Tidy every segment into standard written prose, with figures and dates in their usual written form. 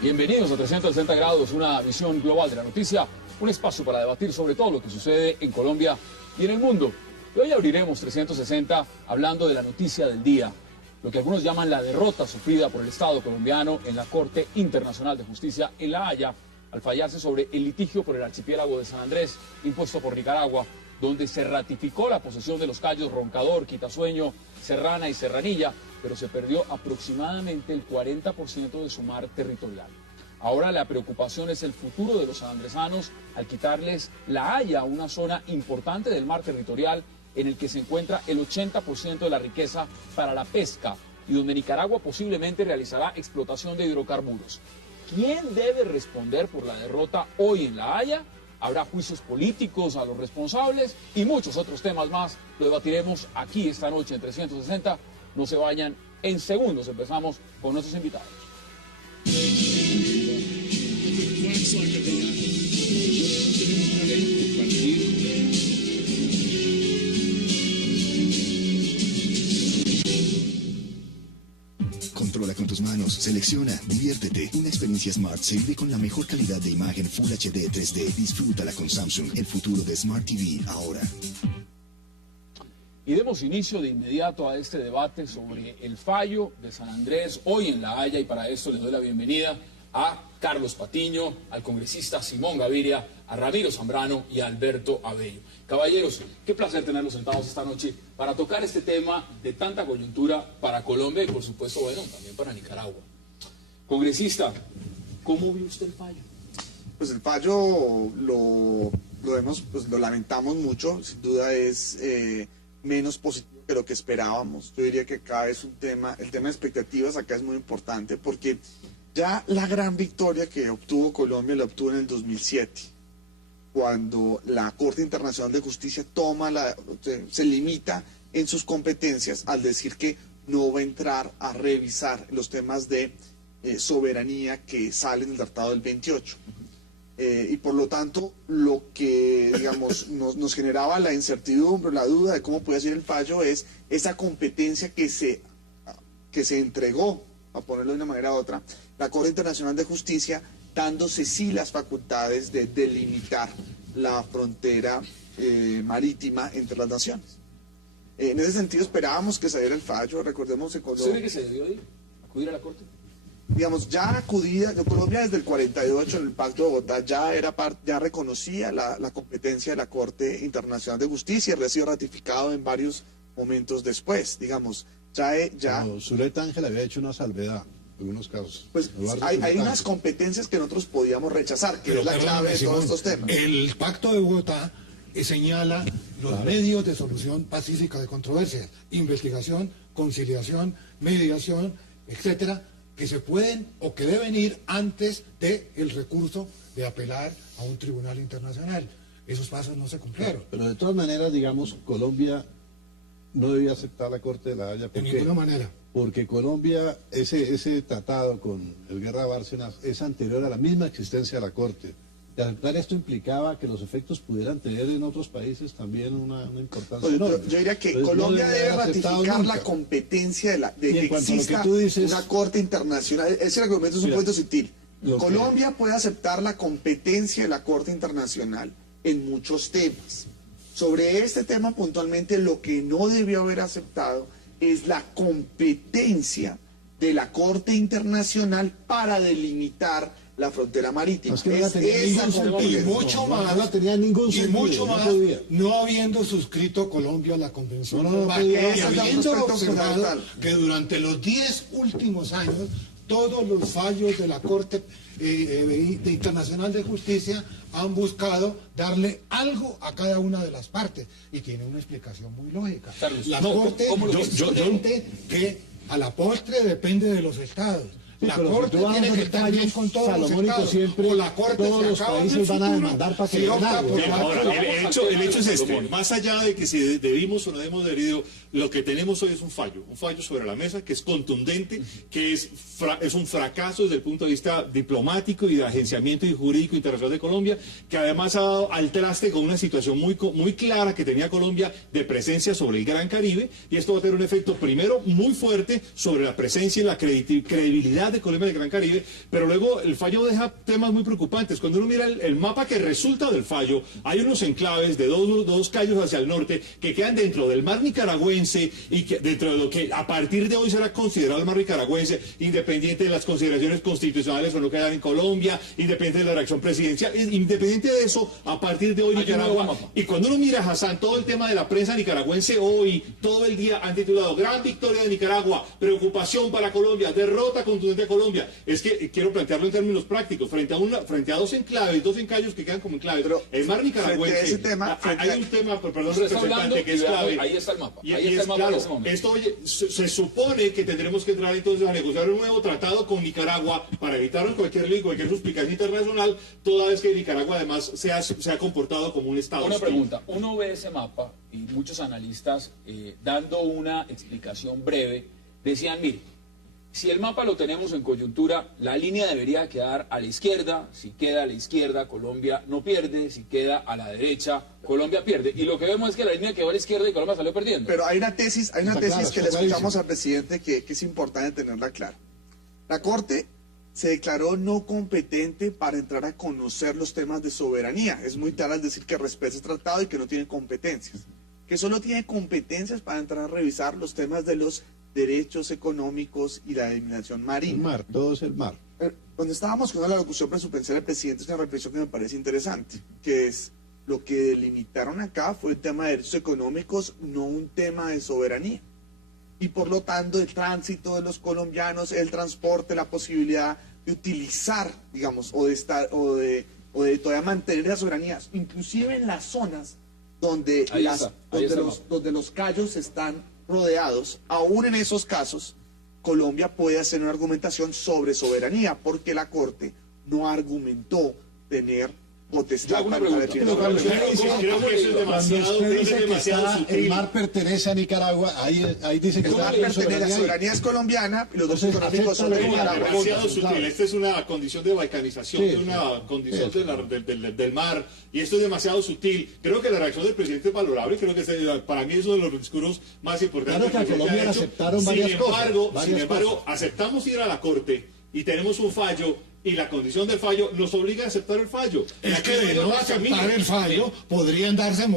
Bienvenidos a 360 grados, una visión global de la noticia, un espacio para debatir sobre todo lo que sucede en Colombia y en el mundo. Y hoy abriremos 360 hablando de la noticia del día, lo que algunos llaman la derrota sufrida por el Estado colombiano en la Corte Internacional de Justicia en La Haya, al fallarse sobre el litigio por el archipiélago de San Andrés, impuesto por Nicaragua, donde se ratificó la posesión de los cayos Roncador, Quitasueño, Serrana y Serranilla, pero se perdió aproximadamente el 40% de su mar territorial. Ahora la preocupación es el futuro de los sanandresanos al quitarles La Haya, una zona importante del mar territorial en el que se encuentra el 80% de la riqueza para la pesca y donde Nicaragua posiblemente realizará explotación de hidrocarburos. ¿Quién debe responder por la derrota hoy en La Haya? Habrá juicios políticos a los responsables y muchos otros temas más. Lo debatiremos aquí esta noche en 360. No se vayan, en segundos empezamos con nuestros invitados. Controla con tus manos, selecciona, diviértete. Una experiencia Smart se vive con la mejor calidad de imagen Full HD 3D. Disfrútala con Samsung, el futuro de Smart TV ahora. Y demos inicio de inmediato a este debate sobre el fallo de San Andrés hoy en La Haya, y para esto le doy la bienvenida a Carlos Patiño, al congresista Simón Gaviria, a Ramiro Zambrano y a Alberto Abello. Caballeros, qué placer tenerlos sentados esta noche para tocar este tema de tanta coyuntura para Colombia y por supuesto, bueno, también para Nicaragua. Congresista, ¿cómo vio usted el fallo? Pues el fallo lo vemos, pues lo lamentamos mucho, sin duda es menos positivo que lo que esperábamos. Yo diría que acá es un tema, el tema de expectativas acá es muy importante porque ya la gran victoria que obtuvo Colombia la obtuvo en el 2007, cuando la Corte Internacional de Justicia se limita en sus competencias al decir que no va a entrar a revisar los temas de soberanía que salen del Tratado del 28. Y por lo tanto, lo que, digamos, nos generaba la incertidumbre, la duda de cómo podía ser el fallo es esa competencia que se entregó, a ponerlo de una manera u otra, la Corte Internacional de Justicia, dándose sí las facultades de delimitar la frontera marítima entre las naciones. En ese sentido esperábamos que saliera el fallo. Recordemos que ¿Usted cree que se debió acudir a la Corte? Digamos, ya acudía, Colombia desde el 48 en el Pacto de Bogotá ya reconocía la competencia de la Corte Internacional de Justicia, había sido ratificado en varios momentos después, digamos, Pero Zuleta Ángel había hecho una salvedad en unos casos. Pues hay unas competencias que nosotros podíamos rechazar, que es la clave de todos estos temas. El Pacto de Bogotá señala los medios de solución pacífica de controversias, investigación, conciliación, mediación, etcétera, que se pueden o que deben ir antes del recurso de apelar a un tribunal internacional. Esos pasos no se cumplieron. Pero de todas maneras, digamos, Colombia no debía aceptar la Corte de La Haya. De ninguna manera. Porque Colombia, ese tratado con el Guerra Bárcenas es anterior a la misma existencia de la Corte. De aceptar esto implicaba que los efectos pudieran tener en otros países también una importancia enorme. Yo diría que Entonces, Colombia debe ratificar la competencia de que exista una Corte Internacional. Ese argumento es un poquito sutil. Colombia puede aceptar la competencia de la Corte Internacional en muchos temas. Sobre este tema puntualmente, lo que no debió haber aceptado es la competencia de la Corte Internacional para delimitar la frontera marítima. Es que no la tenía ningún sentido. Y mucho más, no la tenía ningún sentido, y mucho más, podía. no habiendo suscrito Colombia la Convención podía. y habiendo observado que durante los 10 últimos años todos los fallos de la Corte Internacional de Justicia han buscado darle algo a cada una de las partes y tiene una explicación muy lógica. La Corte que a la postre depende de los estados. Sí, la pero si Corte tú vas a tiene que hacer estar bien fallos con todos los salomónicos estados, siempre, o la Corte todos se los acaba en países el van a futuro, demandar para que si den opta algo. por Bien, la- ahora, el hecho es este, más allá de que si debimos o no debemos haber ido, lo que tenemos hoy es un fallo sobre la mesa que es contundente, que es un fracaso desde el punto de vista diplomático y de agenciamiento y jurídico internacional de Colombia, que además ha dado al traste con una situación muy clara que tenía Colombia de presencia sobre el Gran Caribe, y esto va a tener un efecto primero muy fuerte sobre la presencia y la credibilidad de Colombia en el Gran Caribe, pero luego el fallo deja temas muy preocupantes. Cuando uno mira el mapa que resulta del fallo, hay unos enclaves de dos cayos hacia el norte que quedan dentro del mar nicaragüense y que dentro de lo que a partir de hoy será considerado el mar nicaragüense, independiente de las consideraciones constitucionales o no que hayan en Colombia, independiente de la reacción presidencial, independiente de eso, a partir de hoy Nicaragua. Y cuando uno mira, Hassan, todo el tema de la prensa nicaragüense hoy, todo el día han titulado Gran victoria de Nicaragua, preocupación para Colombia, derrota contundente a Colombia. Es que quiero plantearlo en términos prácticos, frente a dos enclaves, dos encallos que quedan como enclaves. Pero el mar nicaragüense, ese tema, hay un tema, perdón, Usted está hablando representante, que es y vea, clave. ahí está el mapa. Y Ahí está es el mapa claro, en ese momento. esto se supone que tendremos que entrar entonces a negociar un nuevo tratado con Nicaragua para evitar cualquier suspicacia internacional, toda vez que Nicaragua además se ha comportado como un Estado Una hostil. pregunta, uno ve ese mapa y muchos analistas dando una explicación breve decían, mire, si el mapa lo tenemos en coyuntura, la línea debería quedar a la izquierda, si queda a la izquierda Colombia no pierde, si queda a la derecha Colombia pierde. Y lo que vemos es que la línea quedó a la izquierda y Colombia salió perdiendo. Pero hay una tesis Está claro, que está le escuchamos clarísimo. al presidente que es importante tenerla clara. La Corte se declaró no competente para entrar a conocer los temas de soberanía. Es muy claro al decir que respeta ese tratado y que no tiene competencias. Que solo tiene competencias para entrar a revisar los temas de los derechos económicos y la eliminación El marina. mar, todo es el mar. Cuando estábamos con la locución presupuestaria del presidente, es una reflexión que me parece interesante, que es lo que delimitaron acá fue el tema de derechos económicos, no un tema de soberanía. Y por lo tanto, el tránsito de los colombianos, el transporte, la posibilidad de utilizar, digamos, o de todavía mantener las soberanías, inclusive en las zonas donde, Ahí está el mapa. donde los cayos están rodeados, aún en esos casos, Colombia puede hacer una argumentación sobre soberanía, porque la Corte no argumentó tener Yo potestad hago una para pregunta. definir Pero cuando soberanía. Creo que eso es Cuando demasiado, usted creo que dice es que demasiado el sutil. mar pertenece a Nicaragua, ahí dice que El está mar en pertenece, la soberanía ahí. soberanía es colombiana y los derechos Entonces, económicos son de acepta la Nicaragua. Demasiado Claro. sutil. Esta es una condición de balcanización, Sí, de una condición sí. del mar, y esto es demasiado sutil. Creo que la reacción del presidente es valorable, creo que para mí es uno de los discursos más importantes. Claro que a el presidente Colombia ha le hecho. aceptaron Sin varias embargo, cosas, sin varias embargo, cosas. aceptamos ir a la Corte y tenemos un fallo, y la condición del fallo nos obliga a aceptar el fallo. Y Es aquí que de hay no otro aceptar camino. el fallo, podrían darse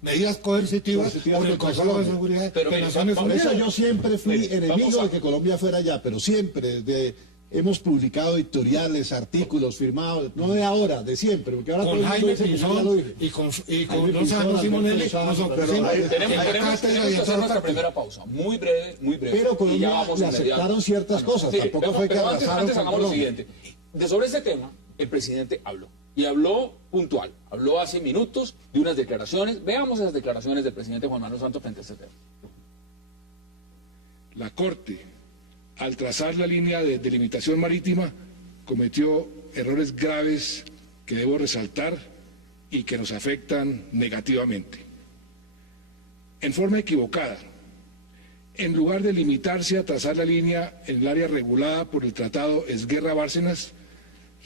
medidas coercitivas por el Consejo de Seguridad Pero de mire, Naciones vamos- Por eso Unidas. yo siempre fui Mire, enemigo vamos a- de que Colombia fuera allá, pero siempre hemos publicado editoriales, artículos firmados, no de ahora, de siempre, porque ahora todo Con el mundo Jaime dice que yo ya lo Pinzón dije. y con Jaime Gonzalo Pinzón, Simonelli Alberto nos Lozano, ofrecimos pero Tenemos en la que cátedra hacer y en todas nuestra partes. primera pausa, muy breve, Pero y ya Colombia vamos le inmediato. aceptaron ciertas cosas, Mire, tampoco fue que pero antes arrasaron con hagamos lo Colombia. siguiente. Sobre este tema, el presidente habló, y habló puntual, habló hace minutos de unas declaraciones. Veamos esas declaraciones del presidente Juan Manuel Santos frente a este tema. La Corte, al trazar la línea de delimitación marítima, cometió errores graves que debo resaltar y que nos afectan negativamente. En forma equivocada, en lugar de limitarse a trazar la línea en el área regulada por el Tratado Esguerra-Bárcenas,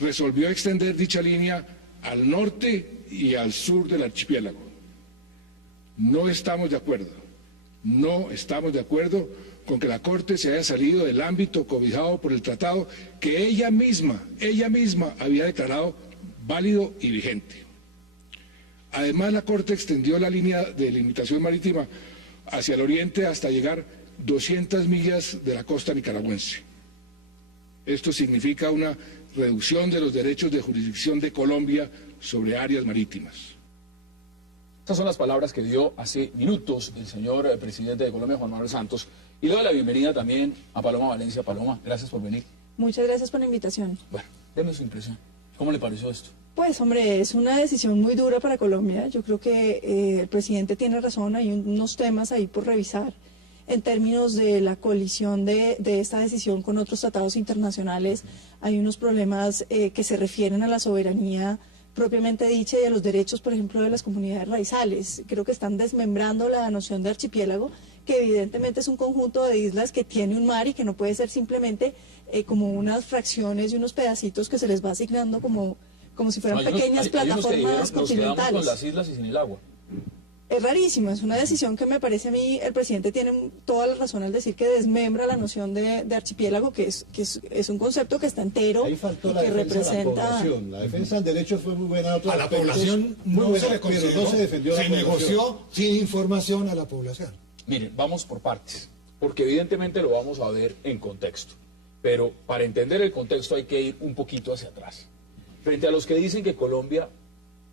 resolvió extender dicha línea al norte y al sur del archipiélago. No estamos de acuerdo con que la Corte se haya salido del ámbito cobijado por el tratado que ella misma había declarado válido y vigente. Además, la Corte extendió la línea de limitación marítima hacia el oriente hasta llegar 200 millas de la costa nicaragüense. Esto significa una reducción de los derechos de jurisdicción de Colombia sobre áreas marítimas. Estas son las palabras que dio hace minutos el señor presidente de Colombia, Juan Manuel Santos. Y le doy la bienvenida también a Paloma Valencia. Paloma, gracias por venir. Muchas gracias por la invitación. Bueno, déme su impresión. ¿Cómo le pareció esto? Pues hombre, es una decisión muy dura para Colombia. Yo creo que el presidente tiene razón, hay unos temas ahí por revisar. en términos de la colisión de esta decisión con otros tratados internacionales. Hay unos problemas que se refieren a la soberanía propiamente dicha y a los derechos, por ejemplo, de las comunidades raizales. Creo que están desmembrando la noción de archipiélago, que evidentemente es un conjunto de islas que tiene un mar y que no puede ser simplemente como unas fracciones y unos pedacitos que se les va asignando como si fueran pequeñas plataformas continentales. Nos quedamos con las islas y sin el agua. Es rarísimo, es una decisión que me parece a mí, el presidente tiene toda la razón al decir que desmembra la noción de archipiélago, que es un concepto que está entero. Ahí faltó y la que defensa representa... de la población. La defensa del derecho fue muy buena. A la población no se le consideró, pero no se defendió se negoció sin información a la población. Miren, vamos por partes, porque evidentemente lo vamos a ver en contexto. Pero para entender el contexto hay que ir un poquito hacia atrás. Frente a los que dicen que Colombia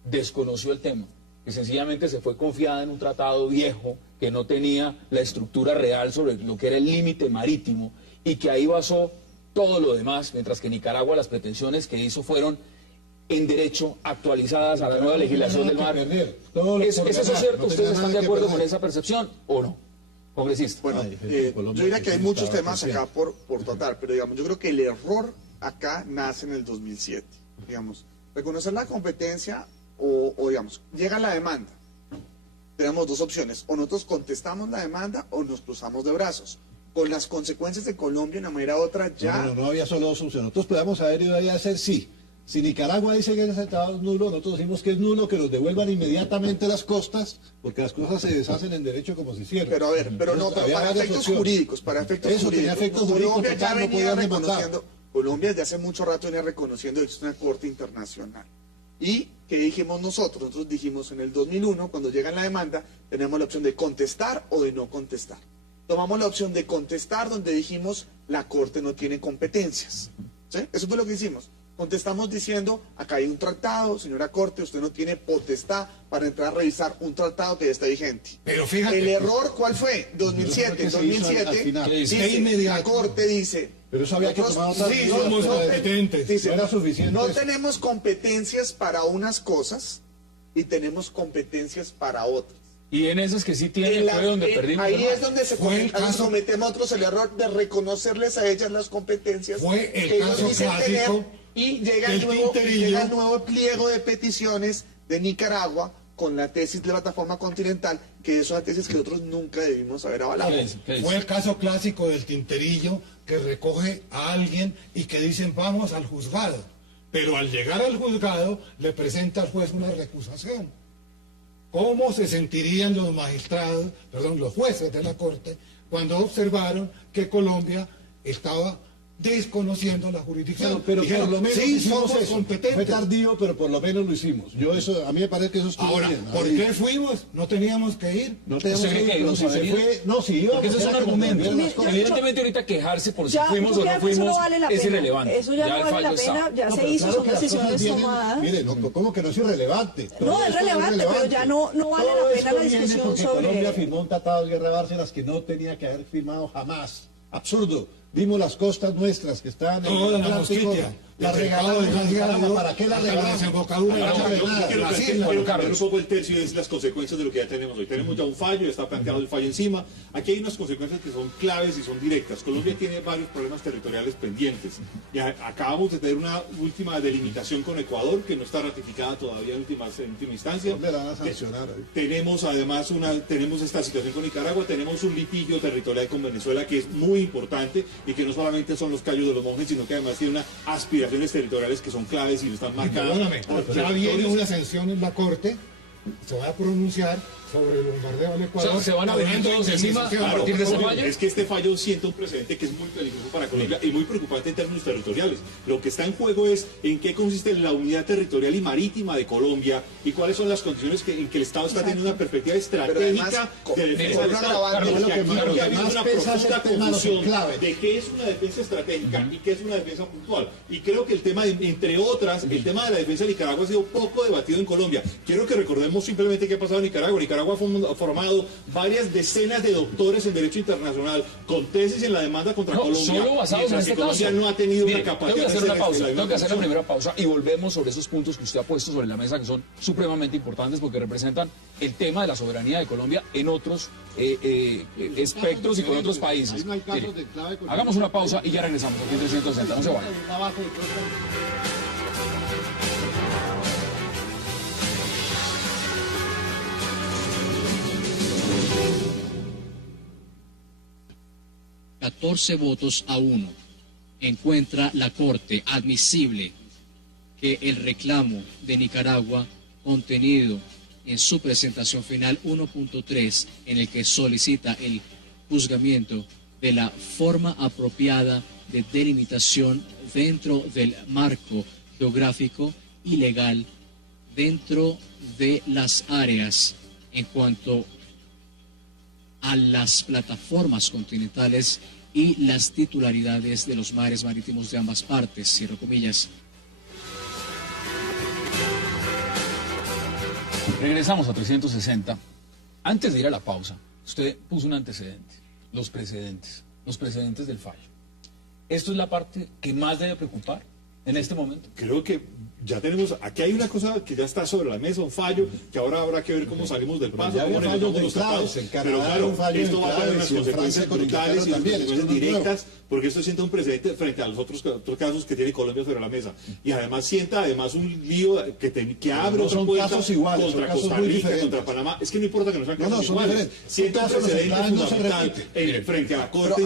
desconoció el tema, que sencillamente se fue confiada en un tratado viejo que no tenía la estructura real sobre lo que era el límite marítimo y que ahí basó todo lo demás, mientras que Nicaragua las pretensiones que hizo fueron en derecho actualizadas a la nueva legislación del mar. ¿Es eso cierto? ¿Ustedes están de acuerdo con esa percepción o no, congresista? Bueno, yo diría que hay muchos temas acá por tratar, pero digamos, yo creo que el error acá nace en el 2007. Digamos, reconocer la competencia o digamos, llega la demanda. Tenemos dos opciones, o nosotros contestamos la demanda o nos cruzamos de brazos. Con las consecuencias de Colombia, de una manera u otra, ya... No había solo dos opciones. Nosotros podíamos haber ido ahí a hacer sí. Si Nicaragua dice que ese tratado es nulo, nosotros decimos que es nulo, que nos devuelvan inmediatamente las costas, porque las cosas se deshacen en derecho como si hicieran. Pero a ver, pero para efectos jurídicos, tenía efectos jurídicos, Colombia ya no venía podían reconociendo, Colombia desde hace mucho rato venía reconociendo que es una corte internacional. ¿Y qué dijimos nosotros? Nosotros dijimos en el 2001, cuando llega la demanda, tenemos la opción de contestar o de no contestar. Tomamos la opción de contestar, donde dijimos la corte no tiene competencias. ¿Sí? Eso fue lo que hicimos. Contestamos diciendo, acá hay un tratado, señora Corte, usted no tiene potestad para entrar a revisar un tratado que ya está vigente. Pero fíjate. ¿El error cuál fue? 2007. En 2007, la Corte dice... Pero eso había que tomar otra sí, somos competentes. Dice, no era suficiente. No tenemos competencias para unas cosas y tenemos competencias para otras. Y en esas que sí tienen fue donde perdimos. Ahí es donde cometemos otros el error de reconocerles a ellas las competencias. Fue el que caso clásico. Y llega el nuevo pliego de peticiones de Nicaragua con la tesis de la plataforma continental, que es una tesis que nosotros nunca debimos haber avalado. ¿Qué dice? Fue el caso clásico del tinterillo que recoge a alguien y que dicen vamos al juzgado. Pero al llegar al juzgado le presenta al juez una recusación. ¿Cómo se sentirían los magistrados, los jueces de la Corte, cuando observaron que Colombia estaba desconociendo la jurisdicción? Pero dijeron, por lo menos sí, hicimos somos eso. competentes. Fue tardío, pero por lo menos lo hicimos. A mí me parece que eso estuvo Ahora, bien. ¿por qué fuimos? ¿No teníamos que ir? No teníamos ¿Usted cree que pero íbamos si a se venir? fue, no, si íbamos. Porque ese es un argumento. Mira, Evidentemente ahorita quejarse por si Ya, fuimos o yo no creo que eso fuimos no vale la es pena. irrelevante. Eso ya no el vale la fallo está. pena, ya No, se pero hizo, claro son que las cosas decisiones vienen- tomadas. Mire, ¿cómo que no es irrelevante? No, Todo es esto relevante, pero ya no vale Todo la pena esto la viene discusión porque sobre... Colombia firmó un tratado de guerra Bárcenas que no tenía que haber firmado jamás. Absurdo. Vimos las costas nuestras que estaban en Toda el la Atlántico, Mosquitia. la El regalamos mercado de a Nicaragua. Nicaragua, ¿Para qué la hasta la regalamos? desembocadura de la No Chávez. vale nada. Quiero Sí, cambiar Carlos. un poco el tercio y es las consecuencias de lo que ya tenemos hoy. Tenemos ya un fallo, ya está planteado el fallo encima. Aquí hay unas consecuencias que son claves y son directas. Colombia tiene varios problemas territoriales pendientes. Ya acabamos de tener una última delimitación con Ecuador que no está ratificada todavía en última instancia. ¿Dónde la van a sancionar? Tenemos además tenemos esta situación con Nicaragua, tenemos un litigio territorial con Venezuela que es muy importante y que no solamente son los callos de los monjes, sino que además tiene unas aspiraciones territoriales que son claves y no están marcadas. Perdóname, por ya viene territorios. una sanción en la Corte, se va a pronunciar sobre el bombardeo del Ecuador. O sea, se van a venir todos encima a partir de ese fallo. Es que este fallo sienta un precedente que es muy peligroso para Colombia y muy preocupante en términos territoriales. Lo que está en juego es en qué consiste la unidad territorial y marítima de Colombia y cuáles son las condiciones en que el Estado está teniendo una perspectiva estratégica de defensa del Estado. Carlos, Porque aquí Carlos, ha habido más una pesa profunda ese tema, confusión lo clave. de qué es una defensa estratégica y qué es una defensa puntual. Y creo que el tema, entre otras, el tema de la defensa de Nicaragua ha sido poco debatido en Colombia. Quiero que recordemos simplemente qué ha pasado en Nicaragua. Nicaragua Nicaragua ha formado varias decenas de doctores en derecho internacional con tesis en la demanda contra Colombia. Solo basados en este Colombia caso. no ha tenido Mire, una capacidad tengo que hacer una pausa, de tengo que hacer la primera pausa y volvemos sobre esos puntos que usted ha puesto sobre la mesa que son supremamente importantes porque representan el tema de la soberanía de Colombia en otros espectros y con otros países. Mire, hagamos una pausa y ya regresamos aquí en 360, no se vayan. $14-1 encuentra la Corte admisible que el reclamo de Nicaragua contenido en su presentación final 1.3 en el que solicita el juzgamiento de la forma apropiada de delimitación dentro del marco geográfico y legal dentro de las áreas en cuanto a las plataformas continentales y las titularidades de los mares marítimos de ambas partes, cierro comillas. Regresamos a 360. Antes de ir a la pausa, usted puso un antecedente, los precedentes del fallo. ¿Esto es la parte que más debe preocupar en este momento? Creo que ya tenemos, aquí hay una cosa que ya está sobre la mesa, un fallo, que ahora habrá que ver cómo salimos del paso, cómo fallos los tratados, pero claro, esto va a tener unas consecuencias brutales y consecuencias directas, porque esto sienta un precedente frente a los otros casos que tiene Colombia sobre la mesa. Y además sienta un lío que abre otra puerta contra Costa Rica, contra Panamá. Es que no importa que no sean casos iguales. Sienta un precedente fundamental frente a la Corte.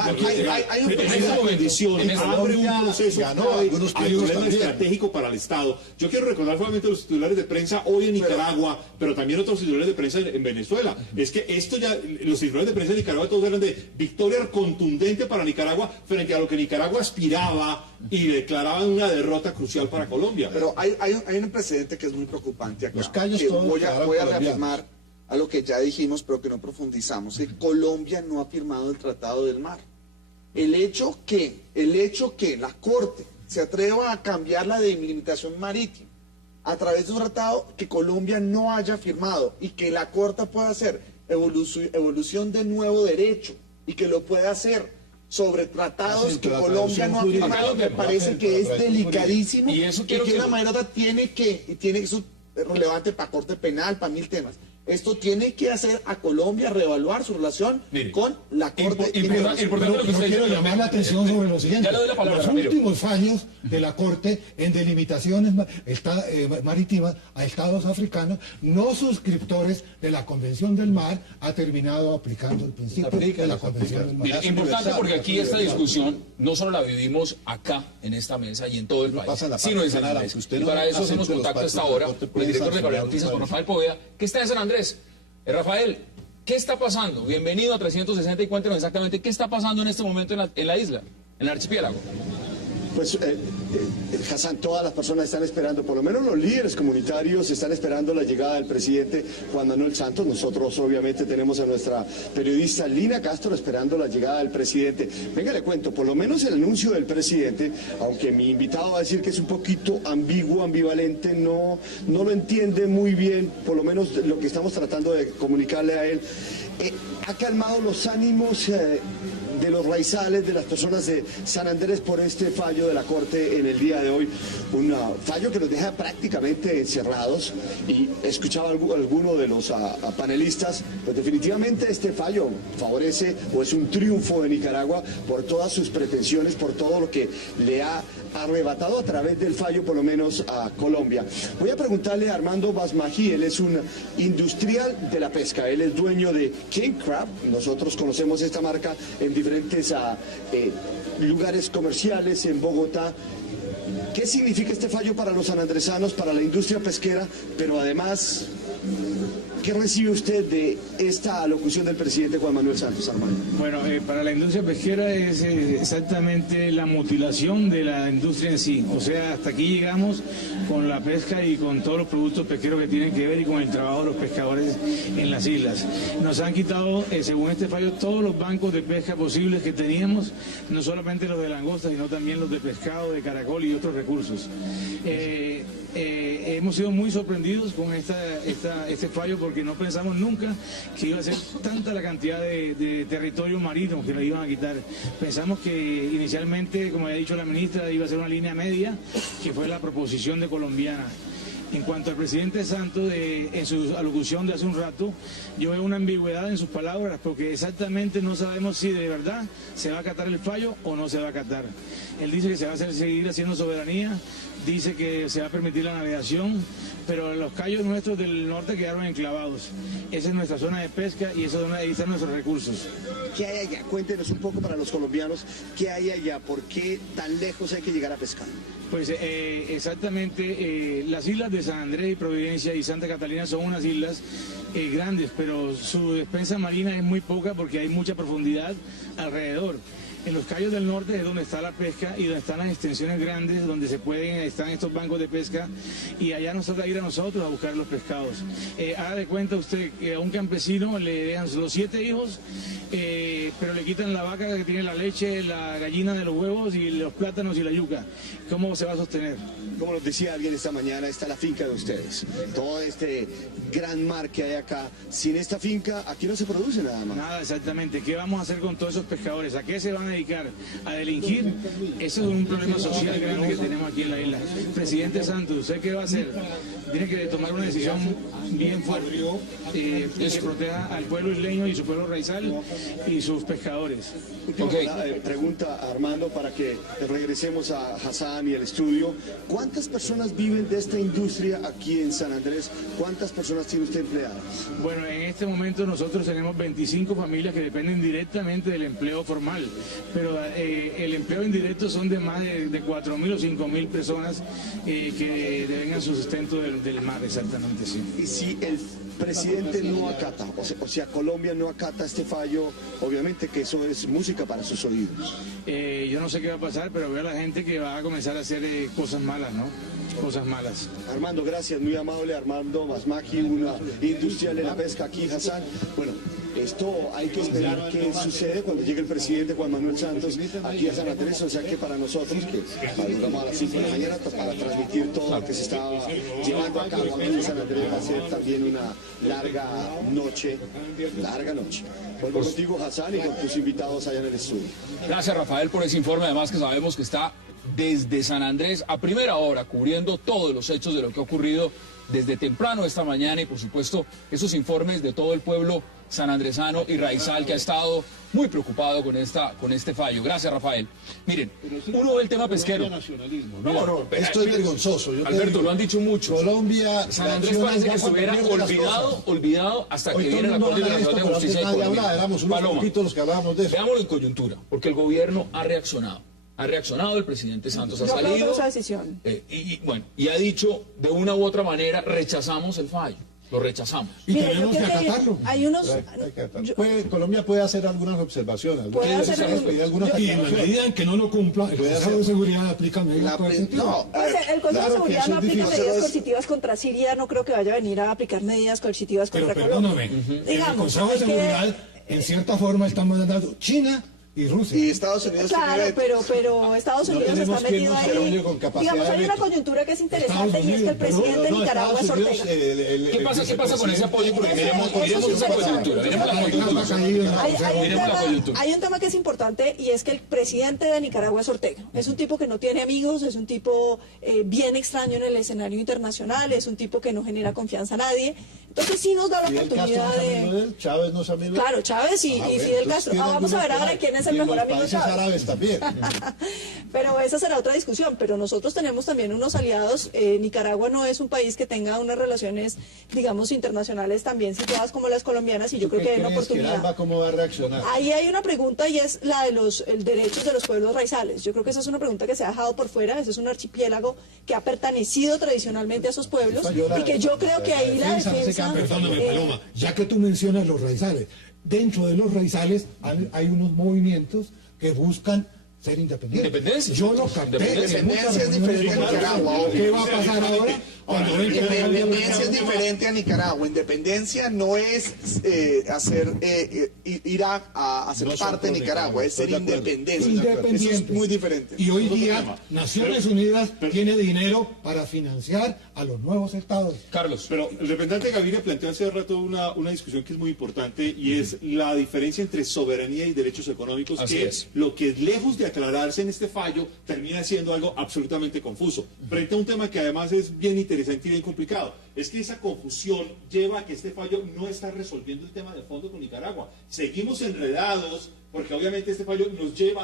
Hay un condiciones, abre un proceso clave al problema estratégico para el Estado. Yo quiero recordar solamente los titulares de prensa hoy en Nicaragua, pero también otros titulares de prensa en Venezuela. Es que esto ya, los titulares de prensa de Nicaragua todos hablan de victoria contundente para Nicaragua frente a lo que Nicaragua aspiraba y declaraban una derrota crucial para Colombia. Pero hay un precedente que es muy preocupante acá. Los callos que todos voy a colombianos. reafirmar a lo que ya dijimos, pero que no profundizamos. Que Colombia no ha firmado el Tratado del Mar. El hecho que la Corte se atreva a cambiar la delimitación marítima a través de un tratado que Colombia no haya firmado y que la Corte pueda hacer evolución de nuevo derecho y que lo pueda hacer sobre tratados que Colombia no ha firmado, me parece que es delicadísimo y que de una manera u otra tiene que eso es relevante para Corte Penal, para 1000 temas. Esto tiene que hacer a Colombia reevaluar su relación con la Corte. Yo quiero llamar la atención sobre lo siguiente. Los últimos fallos de la Corte en delimitaciones marítimas a estados africanos no suscriptores de la Convención del Mar ha terminado aplicando el principio de la Convención del Mar. Mire, importante porque aquí esta discusión no solo la vivimos acá en esta mesa y en todo el país, sino en San Andrés. Y para eso hacemos contacto a esta hora con el director de Colombia Noticias, con Rafael Poveda, que está en San Andrés. Rafael, ¿qué está pasando? Bienvenido a 360 y cuéntenos exactamente qué está pasando en este momento en la isla, en el archipiélago. Pues, Hassan, todas las personas están esperando, por lo menos los líderes comunitarios están esperando la llegada del presidente Juan Manuel Santos. Nosotros obviamente tenemos a nuestra periodista Lina Castro esperando la llegada del presidente. Venga, le cuento, por lo menos el anuncio del presidente, aunque mi invitado va a decir que es un poquito ambiguo, ambivalente, no lo entiende muy bien, por lo menos lo que estamos tratando de comunicarle a él. Ha calmado los ánimos de los raizales, de las personas de San Andrés por este fallo de la Corte en el día de hoy. Un fallo que los deja prácticamente encerrados, y escuchaba alguno de los panelistas, pues definitivamente este fallo favorece o es un triunfo de Nicaragua por todas sus pretensiones, por todo lo que le ha arrebatado a través del fallo por lo menos a Colombia. Voy a preguntarle a Armando Basmají, él es un industrial de la pesca, él es dueño de King Crab, nosotros conocemos esta marca en diferentes lugares comerciales en Bogotá. ¿Qué significa este fallo para los sanandresanos, para la industria pesquera, pero además, qué recibe usted de esta alocución del presidente Juan Manuel Santos, Armando? Bueno, para la industria pesquera es exactamente la mutilación de la industria en sí. O sea, hasta aquí llegamos con la pesca y con todos los productos pesqueros que tienen que ver y con el trabajo de los pescadores en las islas. Nos han quitado, según este fallo, todos los bancos de pesca posibles que teníamos, no solamente los de langosta, sino también los de pescado, de caracol y otros recursos. hemos sido muy sorprendidos con este fallo porque no pensamos nunca que iba a ser tanta la cantidad de territorio marino que nos iban a quitar. Pensamos que inicialmente, como había dicho la ministra, iba a ser una línea media, que fue la proposición de colombiana. En cuanto al presidente Santos, en su alocución de hace un rato, yo veo una ambigüedad en sus palabras, porque exactamente no sabemos si de verdad se va a acatar el fallo o no se va a acatar. Él dice que se va a seguir haciendo soberanía, dice que se va a permitir la navegación, pero los cayos nuestros del norte quedaron enclavados. Esa es nuestra zona de pesca y ahí están nuestros recursos. ¿Qué hay allá? Cuéntenos un poco para los colombianos, ¿qué hay allá? ¿Por qué tan lejos hay que llegar a pescar? Pues exactamente, las islas de San Andrés y Providencia y Santa Catalina son unas islas grandes, pero su despensa marina es muy poca porque hay mucha profundidad alrededor. En los cayos del norte es donde está la pesca y donde están las extensiones grandes, donde están estos bancos de pesca, y allá nos toca ir a nosotros a buscar los pescados. Haga de cuenta usted que a un campesino le dejan los 7 hijos, pero le quitan la vaca que tiene la leche, la gallina de los huevos y los plátanos y la yuca. ¿Cómo se va a sostener? Como nos decía alguien esta mañana, está la finca de ustedes. Todo este gran mar que hay acá. Sin esta finca, aquí no se produce nada más. Nada, exactamente. ¿Qué vamos a hacer con todos esos pescadores? ¿A qué se van a dedicar? ¿A delinquir? Eso es un problema social grande que tenemos aquí en la isla. Presidente Santos, ¿usted qué va a hacer? Tiene que tomar una decisión bien fuerte que proteja al pueblo isleño y su pueblo raizal y sus pescadores. Pregunta a Armando para que regresemos a Hassan y al estudio. ¿Cuántas personas viven de esta industria aquí en San Andrés? ¿Cuántas personas tiene usted empleadas? Bueno, en este momento nosotros tenemos 25 familias que dependen directamente del empleo formal, pero el empleo indirecto son de más de 4.000 o 5.000 personas que devengan su sustento del mar, exactamente, sí. Y si el presidente no acata, o sea, Colombia no acata este fallo, obviamente que eso es música para sus oídos. Yo no sé qué va a pasar, pero veo a la gente que va a comenzar a hacer cosas malas, ¿no? Cosas malas. Armando, gracias, muy amable. Armando Basmaki, una industrial de la pesca aquí, Hassan. Bueno, esto hay que esperar qué sucede cuando llegue el presidente Juan Manuel Santos aquí a San Andrés, o sea que para nosotros, que madrugamos a las 5 de la mañana para transmitir todo lo que se estaba llevando a cabo aquí en San Andrés, va a ser también una larga noche. Vuelvo contigo, Hassan, y con tus invitados allá en el estudio. Gracias, Rafael, por ese informe, además que sabemos que está desde San Andrés a primera hora, cubriendo todos los hechos de lo que ha ocurrido desde temprano esta mañana, y por supuesto esos informes de todo el pueblo sanandresano y raizal que ha estado muy preocupado con este fallo. Gracias, Rafael. Miren, uno ve el tema pesquero. Esto es vergonzoso. Alberto, lo han dicho mucho. Colombia, San Andrés parece que estuviera olvidado hasta que viene la Corte Internacional de Justicia de Colombia. Éramos unos poquitos los que hablábamos de eso. Veámoslo en coyuntura, porque el gobierno ha reaccionado. El presidente Santos ha salido esa decisión. Y ha dicho de una u otra manera, rechazamos el fallo. Lo rechazamos. Y tenemos que acatarlo. Colombia puede hacer algunas observaciones. Y en la medida en que no lo cumpla, el Consejo de Seguridad aplica medidas coercitivas. El Consejo de Seguridad no aplica medidas coercitivas contra Siria, no creo que vaya a venir a aplicar medidas coercitivas contra Colombia. El Consejo de Seguridad, en cierta forma, está mandando China y Rusia. Y Estados Unidos. Claro, pero Estados Unidos está metido ahí. Digamos, hay una coyuntura que es interesante y es que el presidente de Nicaragua es Ortega. ¿Qué pasa con ese apoyo? Porque miremos esa coyuntura. Hay un tema que es importante y es que el presidente de Nicaragua es Ortega. Es un tipo que no tiene amigos, es un tipo bien extraño en el escenario internacional, es un tipo que no genera confianza a nadie. Entonces sí nos da la oportunidad de... Chávez no es amigo. Claro, Chávez y Fidel Castro. Vamos a ver ahora quién es el mejor amigo de Chávez. Árabes también. Pero esa será otra discusión. Pero nosotros tenemos también unos aliados. Nicaragua no es un país que tenga unas relaciones, digamos, internacionales también situadas como las colombianas, y yo creo que hay una oportunidad. ¿Cómo va a reaccionar? Ahí hay una pregunta y es la de los derechos de los pueblos raizales. Yo creo que esa es una pregunta que se ha dejado por fuera. Ese es un archipiélago que ha pertenecido tradicionalmente a esos pueblos y que yo creo que ahí la defensa... Perdóname, Paloma, ya que tú mencionas los raizales, dentro de los raizales hay unos movimientos que buscan ser independientes. Independencia. Yo lo capté. Independencia es diferente a Nicaragua. ¿Qué va a pasar ahora? Ahora, Independencia es diferente a Nicaragua. Independencia no es ir a ser parte de Nicaragua, es ser independencia. Eso es muy diferente. Y hoy día Naciones Unidas tiene dinero para financiar a los nuevos estados. Carlos. Pero el representante Gaviria planteó hace rato una discusión que es muy importante y es la diferencia entre soberanía y derechos económicos, Así que es. lo que lejos de aclararse en este fallo termina siendo algo absolutamente confuso. Frente a un tema que además es bien interesante y bien complicado, es que esa confusión lleva a que este fallo no está resolviendo el tema de fondo con Nicaragua. Seguimos enredados porque obviamente este fallo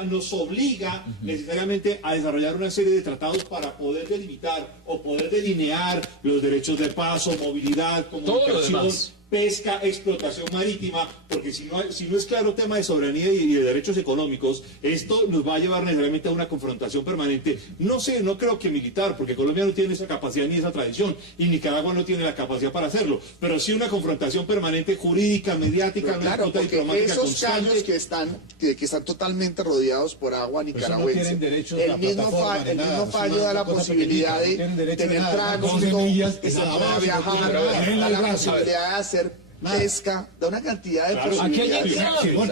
nos obliga necesariamente a desarrollar una serie de tratados para poder delimitar o poder delinear los derechos de paso, movilidad, comunicación, pesca, explotación marítima, porque si no es claro tema de soberanía y de derechos económicos, esto nos va a llevar necesariamente a una confrontación permanente. No creo que militar, porque Colombia no tiene esa capacidad ni esa tradición, y Nicaragua no tiene la capacidad para hacerlo, pero sí una confrontación permanente jurídica, mediática, pero claro, porque esos callos que están totalmente rodeados por agua nicaragüense, el mismo fallo da la posibilidad de tener tránsito, de viajar, da la posibilidad de hacer pesca, da una cantidad de posibilidades.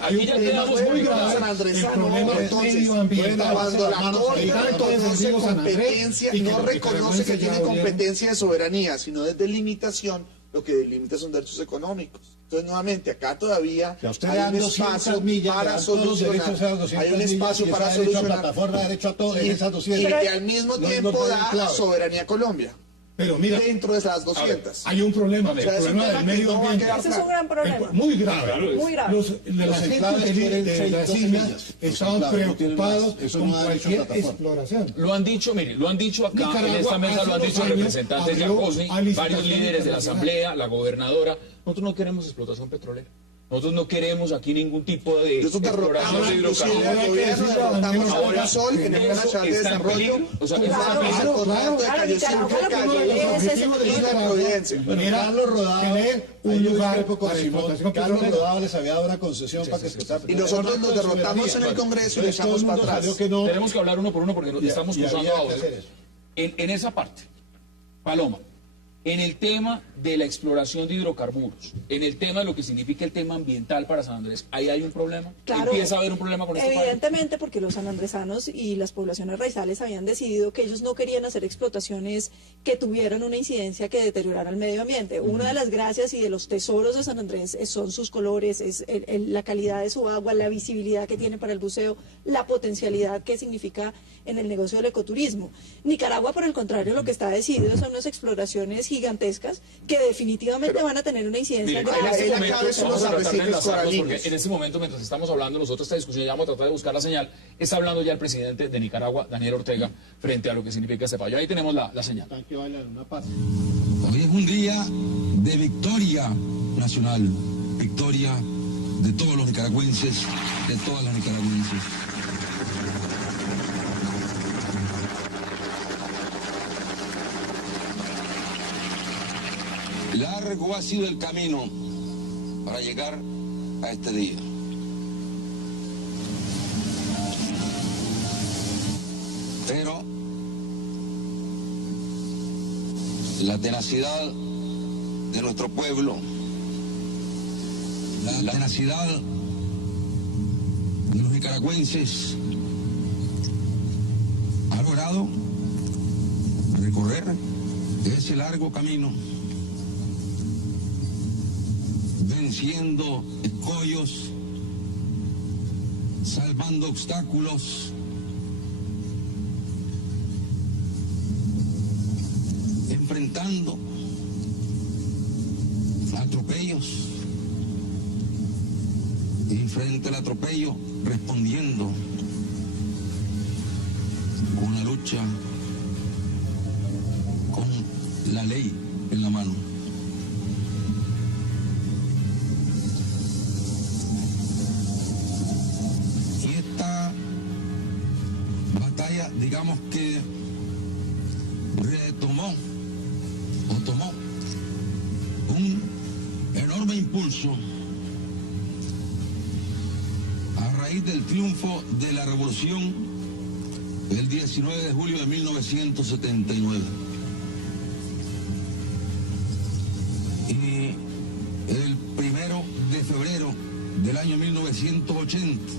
Aquí ya quedamos muy graves. Entonces, cuando la Corte reconoce competencia, no reconoce que tiene competencia de soberanía, sino de delimitación, lo que delimita son derechos económicos. Entonces, nuevamente, acá todavía hay un espacio para solucionar. Hay un espacio para solucionar. Y que al mismo tiempo da soberanía a Colombia. Pero mira, dentro de esas 200. Hay un problema, el problema del medio ambiente. Ese es un gran problema. Muy grave. Muy grave. La gente de las islas estaban preocupados con cualquier exploración. Lo han dicho, mire, lo han dicho acá en esta mesa, lo han dicho representantes de ACOSNI, varios líderes de la Asamblea, la gobernadora. Nosotros no queremos explotación petrolera. Nosotros no queremos aquí ningún tipo de exploración de hidrocarburos. Ahora, Sol en el Plan Nacional de Desarrollo, o sea, Carlos Rodado les había dado una concesión para que explotaran. Y nosotros nos derrotamos en el Congreso y le echamos para atrás. Tenemos que hablar uno por uno porque estamos cruzando audio. En esa parte, Paloma, en el tema de la exploración de hidrocarburos, en el tema de lo que significa el tema ambiental para San Andrés, ¿ahí hay un problema? Claro, ¿Empieza a haber un problema con este evidentemente, porque los sanandresanos y las poblaciones raizales habían decidido que ellos no querían hacer explotaciones que tuvieran una incidencia que deteriorara el medio ambiente. Una de las gracias y de los tesoros de San Andrés son sus colores, es la calidad de su agua, la visibilidad que tiene para el buceo, la potencialidad que significa en el negocio del ecoturismo. Nicaragua, por el contrario, lo que está decidido son unas exploraciones gigantescas que definitivamente van a tener una incidencia grave. En este momento, mientras estamos hablando nosotros esta discusión, ya vamos a tratar de buscar la señal, está hablando ya el presidente de Nicaragua, Daniel Ortega, frente a lo que significa este fallo. Ahí tenemos la señal. Hoy es un día de victoria nacional, victoria de todos los nicaragüenses, de todas las nicaragüenses. Largo ha sido el camino para llegar a este día. Pero la tenacidad de nuestro pueblo, la tenacidad de los nicaragüenses ha logrado recorrer ese largo camino, venciendo escollos, salvando obstáculos, enfrentando atropellos y frente al atropello respondiendo con la lucha, con la ley en la mano. Digamos que tomó un enorme impulso a raíz del triunfo de la revolución del 19 de julio de 1979. del año 1980,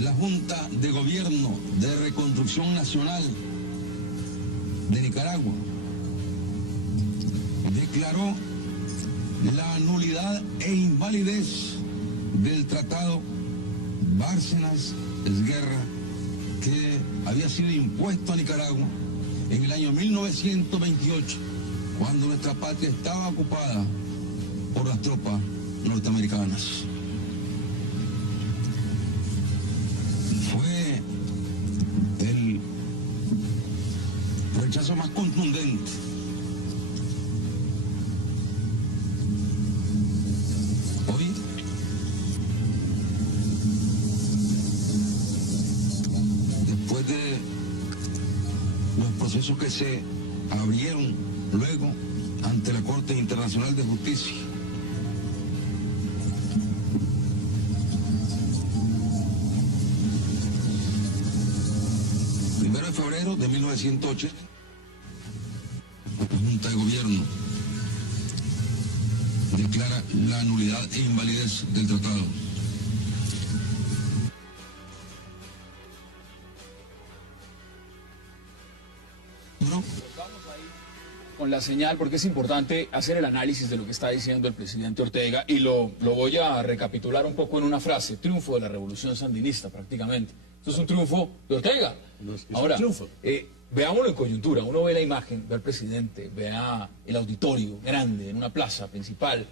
la Junta de Gobierno de Reconstrucción Nacional de Nicaragua declaró la nulidad e invalidez del Tratado Bárcenas-Esguerra que había sido impuesto a Nicaragua en el año 1928, cuando nuestra patria estaba ocupada por las tropas norteamericanas. Fue el rechazo más contundente hoy. Después de los procesos que se abrieron luego ante la Corte Internacional de Justicia, primero de febrero de 1908, la Junta de Gobierno declara la nulidad e invalidez del tratado. Con la señal, porque es importante hacer el análisis de lo que está diciendo el presidente Ortega, y lo voy a recapitular un poco en una frase: triunfo de la revolución sandinista prácticamente. Esto es un triunfo de Ortega. Ahora, veámoslo en coyuntura. Uno ve la imagen, ve al presidente, vea el auditorio grande en una plaza principal.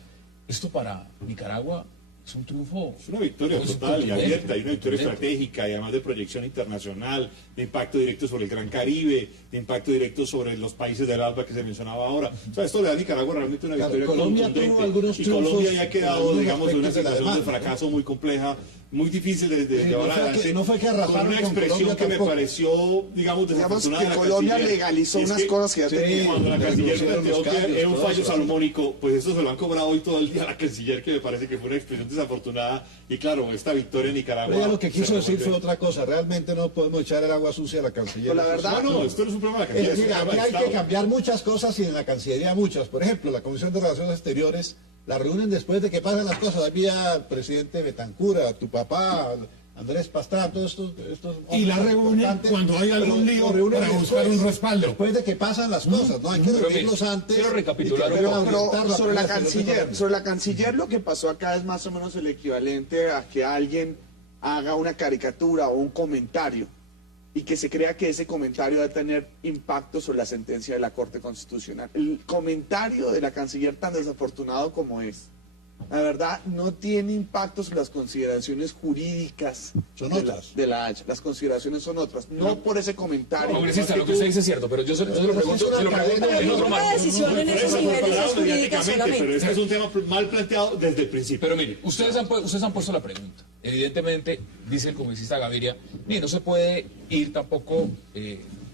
Esto para Nicaragua es un triunfo. Es una victoria total y abierta, y una victoria estratégica, y además de proyección internacional, de impacto directo sobre el Gran Caribe, de impacto directo sobre los países del ALBA que se mencionaba ahora. O sea, esto le da a Nicaragua realmente una victoria contundente. Y Colombia ya ha quedado, digamos, en una situación de fracaso muy compleja, muy difícil de llevar adelante. No fue que arrasaron con una expresión que me pareció, digamos, desafortunada. Digamos que Colombia legalizó unas cosas que ya tenía. Cuando la canciller planteó que era un fallo salomónico, pues esto se lo han cobrado hoy todo el día a la canciller, que me parece que fue una expresión desafortunada. Y claro, esta victoria en Nicaragua. Pero ella lo que quiso decir fue otra cosa. Realmente no podemos echar el agua sucia a la canciller. Pero la verdad, no, esto no es un problema de la canciller. Mira, aquí hay que cambiar muchas cosas, y en la Cancillería muchas. Por ejemplo, la Comisión de Relaciones Exteriores la reúnen después de que pasan las cosas. Había el presidente Betancura, tu papá, Andrés Pastrana, todos estos y la reúnen cuando hay algún lío para buscar un respaldo. Después de que pasan las cosas, no hay que reunirlos antes. Quiero recapitular un Pero poco. sobre la canciller, lo que pasó acá es más o menos el equivalente a que alguien haga una caricatura o un comentario y que se crea que ese comentario va a tener impacto sobre la sentencia de la Corte Constitucional. El comentario de la canciller, tan desafortunado como es, la verdad, no tiene impacto sobre las consideraciones jurídicas de la Haya. Las consideraciones son otras, no por ese comentario. Congresista, lo que usted dice es cierto, pero yo se lo pregunto en otro marco. Decisión en esos niveles es jurídica solamente. Pero este es un tema mal planteado desde el principio. Pero mire, ustedes han puesto la pregunta. Evidentemente, dice el congresista Gaviria, mire, no se puede ir tampoco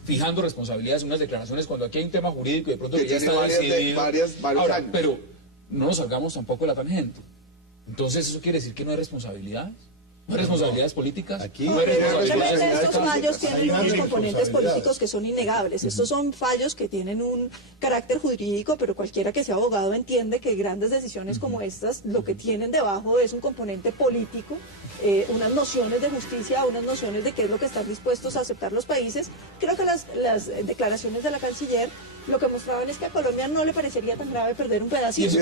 fijando responsabilidades en unas declaraciones cuando aquí hay un tema jurídico y de pronto que ya está decidido. Ahora, años. pero no nos salgamos tampoco de la tangente. Entonces, ¿eso quiere decir que no hay responsabilidades? ¿No hay responsabilidades políticas? Aquí no hay responsabilidades estos fallos tienen unos componentes responsabilidades políticos que son innegables. Estos son fallos que tienen un carácter jurídico, pero cualquiera que sea abogado entiende que grandes decisiones como estas lo que tienen debajo es un componente político, unas nociones de justicia, unas nociones de qué es lo que están dispuestos a aceptar los países. Creo que las declaraciones de la canciller lo que mostraban es que a Colombia no le parecería tan grave perder un pedacito.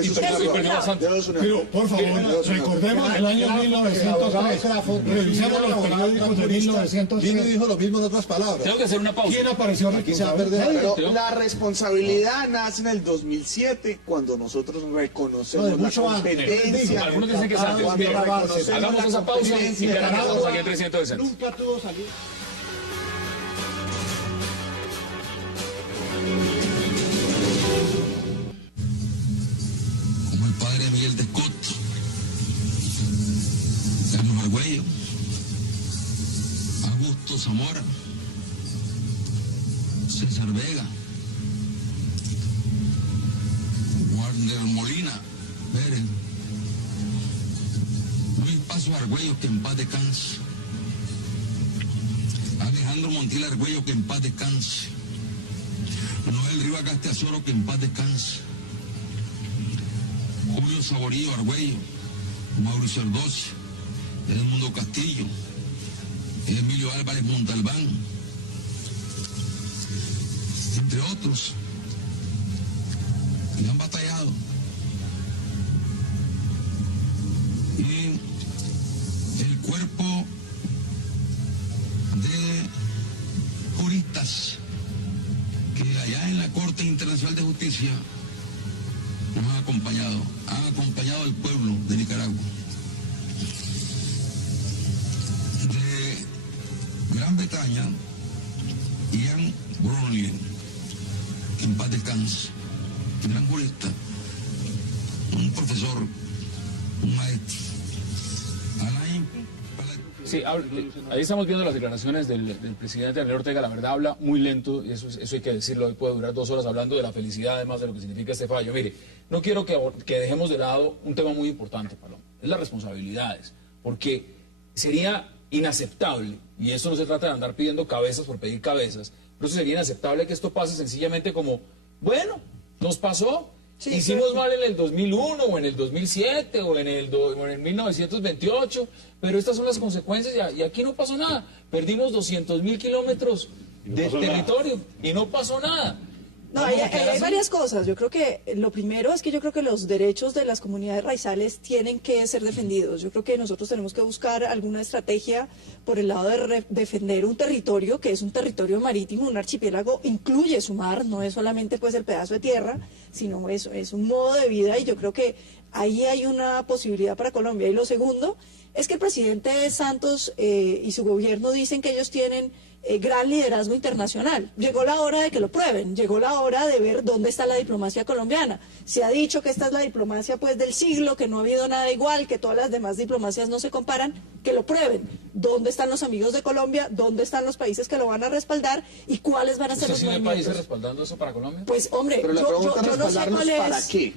Pero, por favor, recordemos el año 1903. Revisemos los periódicos de 1903. Vino y dijo lo mismo en otras palabras. Tengo que hacer una pausa. ¿Quién apareció Aquí se va a perder. Pero la responsabilidad nace en el 2007, cuando nosotros reconocemos la competencia. Algunos dicen que es antes. Cuando reconocemos Hagamos esa pausa y terminamos aquí en 360. Nunca tuvo salida. Como el padre Miguel de Scott, Carlos Argüello, Augusto Zamora, César Vega, Warner Molina Pérez, Luis Paso Argüello, que en paz descanse, Alejandro Montiel Argüello, que en paz descanse, Noel Rivas Castiazoro, que en paz descanse, Julio Saborío Argüello, Mauricio Ardós, Edmundo Castillo, Emilio Álvarez Montalbán, entre otros, que han batallado. Y el cuerpo de juristas que allá en la Corte Internacional de Justicia nos han acompañado al pueblo de Nicaragua. De Gran Bretaña, Ian Bromley, que en paz descanse, gran jurista, un profesor, un maestro. Alain. Sí, ahí estamos viendo las declaraciones del presidente Daniel Ortega. La verdad habla muy lento, y eso hay que decirlo. Hoy puede durar 2 horas hablando de la felicidad, además de lo que significa este fallo. Mire, no quiero que dejemos de lado un tema muy importante, Paloma, es las responsabilidades, porque sería inaceptable, y esto no se trata de andar pidiendo cabezas por pedir cabezas, pero eso sería inaceptable que esto pase sencillamente como, bueno, nos pasó. Sí, hicimos mal en el 2001 o en el 2007 o en el 1928, pero estas son las consecuencias y aquí no pasó nada. Perdimos 200.000 kilómetros de territorio y no pasó nada. No, hay varias cosas. Yo creo que lo primero es que yo creo que los derechos de las comunidades raizales tienen que ser defendidos. Yo creo que nosotros tenemos que buscar alguna estrategia por el lado de defender un territorio que es un territorio marítimo, un archipiélago, incluye su mar, no es solamente pues el pedazo de tierra, sino es un modo de vida, y yo creo que ahí hay una posibilidad para Colombia. Y lo segundo es que el presidente Santos y su gobierno dicen que ellos tienen gran liderazgo internacional. Llegó la hora de que lo prueben, llegó la hora de ver dónde está la diplomacia colombiana. Se ha dicho que esta es la diplomacia pues del siglo, que no ha habido nada igual, que todas las demás diplomacias no se comparan, que lo prueben. ¿Dónde están los amigos de Colombia? ¿Dónde están los países que lo van a respaldar? ¿Y cuáles van a ser los movimientos? ¿Hay países respaldando eso para Colombia? Pues hombre, pero yo no sé cuál es. ¿Para qué?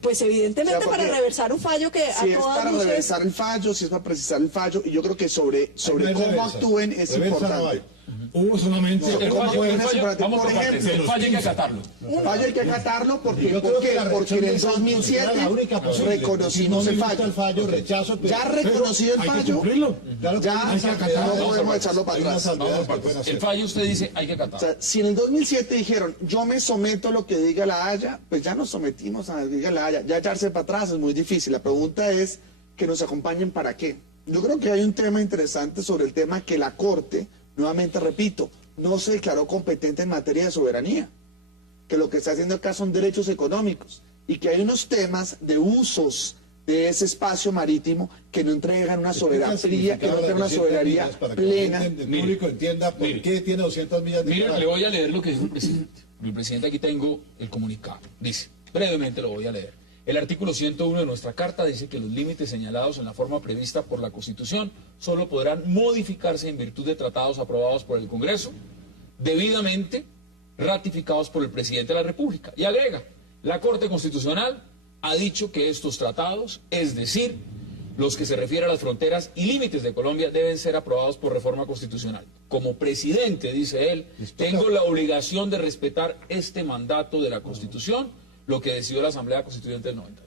Pues evidentemente para reversar un fallo que a todas luces... Si es para reversar el fallo, si es para precisar el fallo, y yo creo que sobre cómo actúen es importante. Hubo solamente el fallo hay que acatarlo. El fallo hay que acatarlo porque en el 2007 reconocimos el fallo. Ya reconocido el fallo, ya no podemos echarlo para atrás. El fallo, usted dice, hay que acatarlo. O sea, si en el 2007 dijeron, yo me someto a lo que diga la Haya, pues ya nos sometimos a lo que diga la Haya. Ya echarse para atrás es muy difícil. La pregunta es que nos acompañen para qué. Yo creo que hay un tema interesante sobre el tema que la Corte, nuevamente repito, no se declaró competente en materia de soberanía, que lo que está haciendo acá son derechos económicos y que hay unos temas de usos de ese espacio marítimo que no entregan una soberanía, que no entregan una soberanía plena. El público entienda por qué tiene 200 millas de Mire, le voy a leer lo que dijo el presidente. El presidente, aquí tengo el comunicado. Dice, brevemente lo voy a leer. El artículo 101 de nuestra Carta dice que los límites señalados en la forma prevista por la Constitución solo podrán modificarse en virtud de tratados aprobados por el Congreso, debidamente ratificados por el Presidente de la República. Y agrega, la Corte Constitucional ha dicho que estos tratados, es decir, los que se refieren a las fronteras y límites de Colombia, deben ser aprobados por reforma constitucional. Como presidente, dice él, tengo la obligación de respetar este mandato de la Constitución, lo que decidió la Asamblea Constituyente del 90.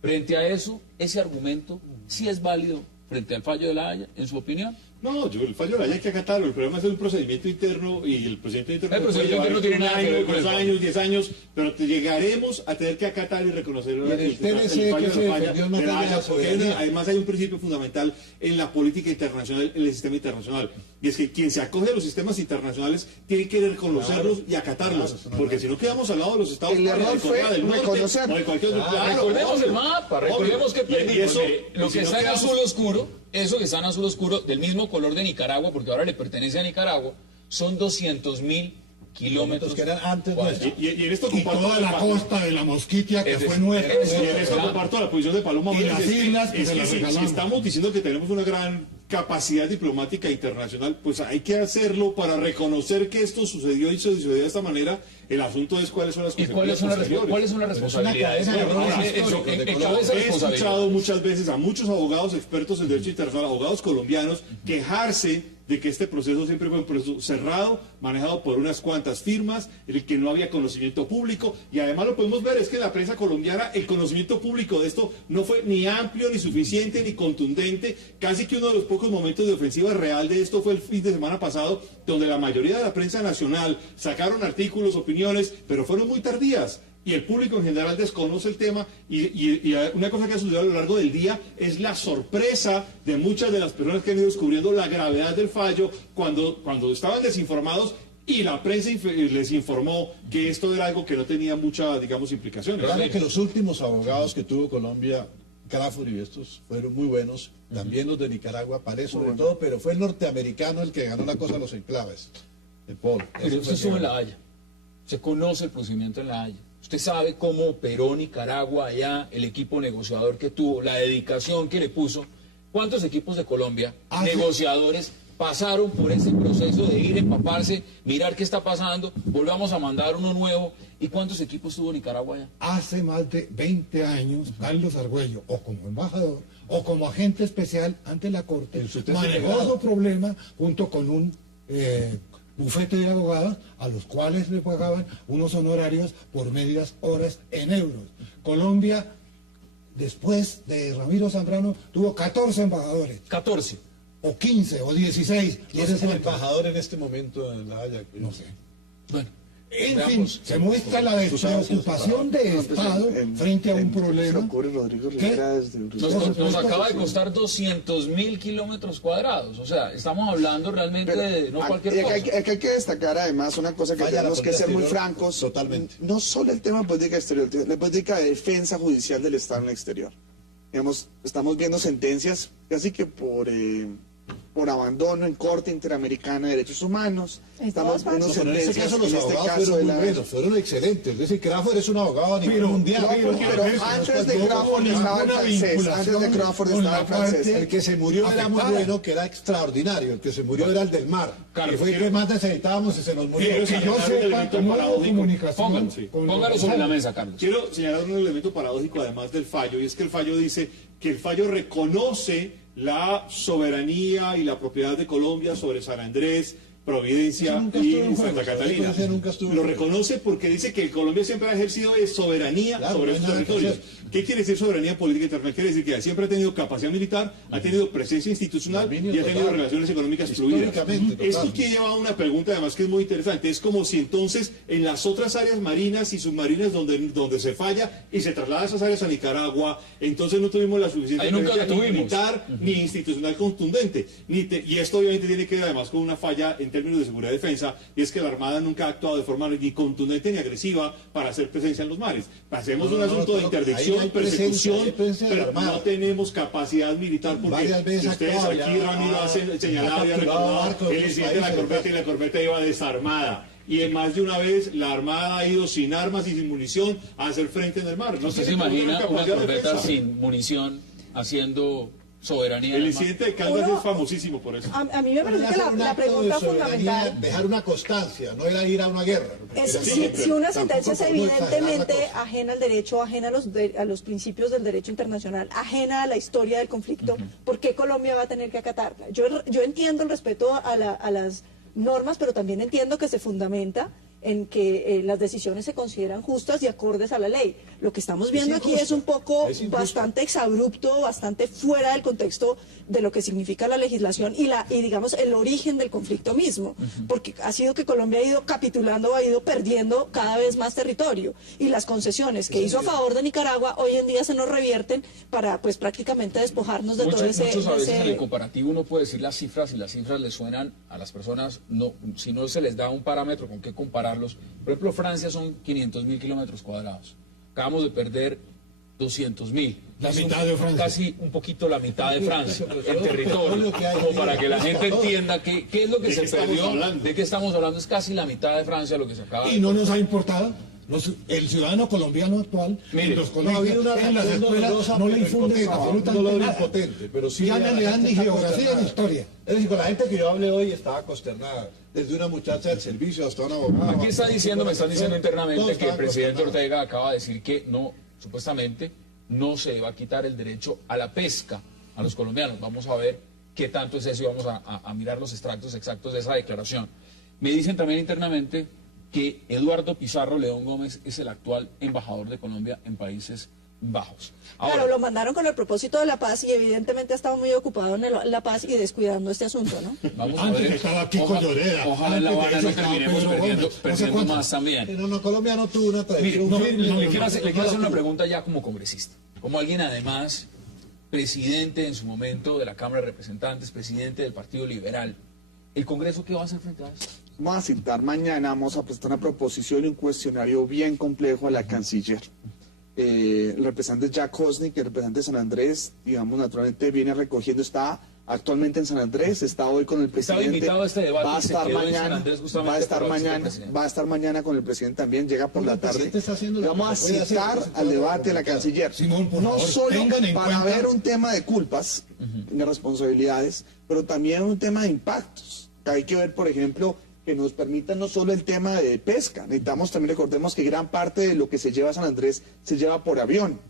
Frente a eso, ese argumento sí es válido frente al fallo de la Haya, en su opinión. No, el fallo de la Haya hay que acatarlo. El problema es un procedimiento interno y el procedimiento interno puede llevar tiene un año, 2 años, 10 años, pero llegaremos a tener que acatar y reconocer el fallo de la Haya, porque además hay un principio fundamental en la política internacional, en el sistema internacional, y es que quien se acoge a los sistemas internacionales tiene que reconocerlos y acatarlos, porque si no quedamos al lado de los Estados Unidos, el error fue reconocerlos. Recordemos el mapa, recordemos que perdimos lo que está en azul oscuro. Eso que está en azul oscuro, del mismo color de Nicaragua, porque ahora le pertenece a Nicaragua, son 200.000 kilómetros que eran antes nuestros. Y en esto comparto toda la costa de la Mosquitia, que fue nuestra. Y en esto comparto la posición de Paloma. Y las islas que se las regalamos. Si estamos diciendo que tenemos una gran capacidad diplomática internacional, pues hay que hacerlo para reconocer que esto sucedió y se sucedió de esta manera. El asunto es cuáles son las consecuencias. ¿Cuáles son las responsabilidades? He escuchado muchas veces a muchos abogados expertos en derecho internacional, abogados colombianos, quejarse de que este proceso siempre fue un proceso cerrado, manejado por unas cuantas firmas, en el que no había conocimiento público, y además lo podemos ver, es que en la prensa colombiana el conocimiento público de esto no fue ni amplio, ni suficiente, ni contundente. Casi que uno de los pocos momentos de ofensiva real de esto fue el fin de semana pasado, donde la mayoría de la prensa nacional sacaron artículos, opiniones, pero fueron muy tardías. Y el público en general desconoce el tema, y una cosa que ha sucedido a lo largo del día es la sorpresa de muchas de las personas que han ido descubriendo la gravedad del fallo cuando estaban desinformados y la prensa les informó que esto era algo que no tenía mucha, digamos, implicaciones. Claro que los últimos abogados que tuvo Colombia, Crawford y estos, fueron muy buenos, también los de Nicaragua, Paré sobre todo, pero fue el norteamericano el que ganó la cosa a los enclaves, el Paul. Pero usted estuvo en La Haya, se conoce el procedimiento en La Haya. Usted sabe cómo operó Nicaragua allá, el equipo negociador que tuvo, la dedicación que le puso. ¿Cuántos equipos de Colombia, negociadores, pasaron por ese proceso de ir a empaparse, mirar qué está pasando, volvamos a mandar uno nuevo? ¿Y cuántos equipos tuvo Nicaragua allá? Hace más de 20 años, Carlos Argüello, o como embajador, o como agente especial ante la Corte, manejó su problema junto con un bufete de abogados a los cuales le pagaban unos honorarios por medias horas en euros. Colombia, después de Ramiro Zambrano, tuvo 14 embajadores. 14. O 15, o 16. ¿Quién es el embajador en este momento en La Haya? No sé. Bueno. En fin, se muestra la despreocupación de Estado frente a un problema que nos acaba de costar 200.000 kilómetros cuadrados. O sea, estamos hablando realmente de no cualquier cosa. Hay que destacar además una cosa que tenemos que ser muy francos. Totalmente. No solo el tema de política exterior, la política de defensa judicial del Estado en el exterior. Digamos, estamos viendo sentencias casi que por abandono en Corte Interamericana de Derechos Humanos. Estamos viendo sentencias. En este caso los abogados fueron muy buenos, fueron excelentes. Es decir, Crawford es un abogado a nivel mundial. Pero antes de Crawford estaba el francés. Antes de Crawford estaba el francés. El que se murió era muy bueno, que era extraordinario. El que se murió era el del mar. Que fue el que más necesitábamos y se nos murió. Que yo sepa, no hubo comunicación. Póngalo sobre la mesa, Carlos. Quiero señalar un elemento paradójico además del fallo, y es que el fallo dice que el fallo reconoce la soberanía y la propiedad de Colombia sobre San Andrés, Providencia y Santa Catalina. Lo reconoce porque dice que Colombia siempre ha ejercido soberanía sobre esos territorios. ¿Qué quiere decir soberanía política internacional? Quiere decir que siempre ha tenido capacidad militar, ha tenido presencia institucional y ha tenido relaciones económicas fluidas. Esto que lleva a una pregunta además que es muy interesante. Es como si entonces en las otras áreas marinas y submarinas donde se falla y se traslada esas áreas a Nicaragua, entonces no tuvimos la suficiente presencia ni militar ni institucional contundente. Y esto obviamente tiene que ver además con una falla en términos de seguridad y defensa, y es que la Armada nunca ha actuado de forma ni contundente ni agresiva para hacer presencia en los mares. Pasemos un asunto de interdicción, persecución, pero no tenemos capacidad militar porque si ustedes aquí, Ramiro, ha señalado y ha recordado el incidente de la corbeta, y la corbeta iba desarmada. Y en más de una vez la Armada ha ido sin armas y sin munición a hacer frente en el mar. ¿No se imagina una corbeta sin munición haciendo soberanía? El incidente de Caldas es famosísimo por eso. A mí me parece que la pregunta fundamental... Dejar una constancia, no era ir a una guerra. Si una sentencia es evidentemente ajena al derecho, ajena a los principios del derecho internacional, ajena a la historia del conflicto, ¿por qué Colombia va a tener que acatarla? Yo entiendo el respeto a las normas, pero también entiendo que se fundamenta en que las decisiones se consideran justas y acordes a la ley. Lo que estamos viendo aquí es un poco bastante exabrupto, bastante fuera del contexto de lo que significa la legislación y digamos el origen del conflicto mismo, porque ha sido que Colombia ha ido capitulando, ha ido perdiendo cada vez más territorio, y las concesiones que hizo a favor de Nicaragua hoy en día se nos revierten para pues prácticamente despojarnos de todo ese... Muchos a veces en el comparativo uno puede decir las cifras y las cifras le suenan a las personas, si no se les da un parámetro con qué comparar. Por ejemplo, Francia son 500.000 kilómetros cuadrados. Acabamos de perder 200.000. La mitad de Francia. Casi un poquito la mitad de Francia, el territorio. Como para que la gente entienda qué es lo que se perdió, de qué estamos hablando. Es casi la mitad de Francia lo que se acaba de... ¿Y no nos ha importado? El ciudadano colombiano actual, en los colegios, en las escuelas, no le infunden absolutamente nada. Pero sí ya no le dan ni geografía ni historia. Es decir, con la gente que yo hablé hoy estaba consternada. Desde una muchacha del servicio hasta una abogada. Aquí me están diciendo internamente que el presidente Ortega acaba de decir que no, supuestamente, no se va a quitar el derecho a la pesca a los colombianos. Vamos a ver qué tanto es eso y vamos a mirar los extractos exactos de esa declaración. Me dicen también internamente que Eduardo Pizarro León Gómez es el actual embajador de Colombia en Países Bajos. Ahora, claro, lo mandaron con el propósito de la paz y evidentemente ha estado muy ocupado en la paz y descuidando este asunto, ¿no? Vamos a ver. Estaba aquí con Lloreda. Ojalá en La Habana no terminemos perdiendo más también. Pero no, Colombia no tuvo una tradición. Le quiero hacer una pregunta ya como congresista, como alguien además presidente en su momento de la Cámara de Representantes, presidente del Partido Liberal. ¿El Congreso qué va a hacer frente a eso? Vamos a citar mañana, vamos a presentar una proposición y un cuestionario bien complejo a la canciller. El representante Jack Hosnik, el representante de San Andrés, digamos, naturalmente viene recogiendo, está actualmente en San Andrés, está hoy con el presidente. Estaba invitado a este debate, va a estar mañana, va a estar mañana con el presidente también, llega por la tarde. Vamos a citar al debate de la canciller, Simón, no favor, solo para cuenta ver un tema de culpas, de responsabilidades, pero también un tema de impactos. Hay que ver, por ejemplo, que nos permita no solo el tema de pesca, necesitamos también, recordemos que gran parte de lo que se lleva a San Andrés se lleva por avión,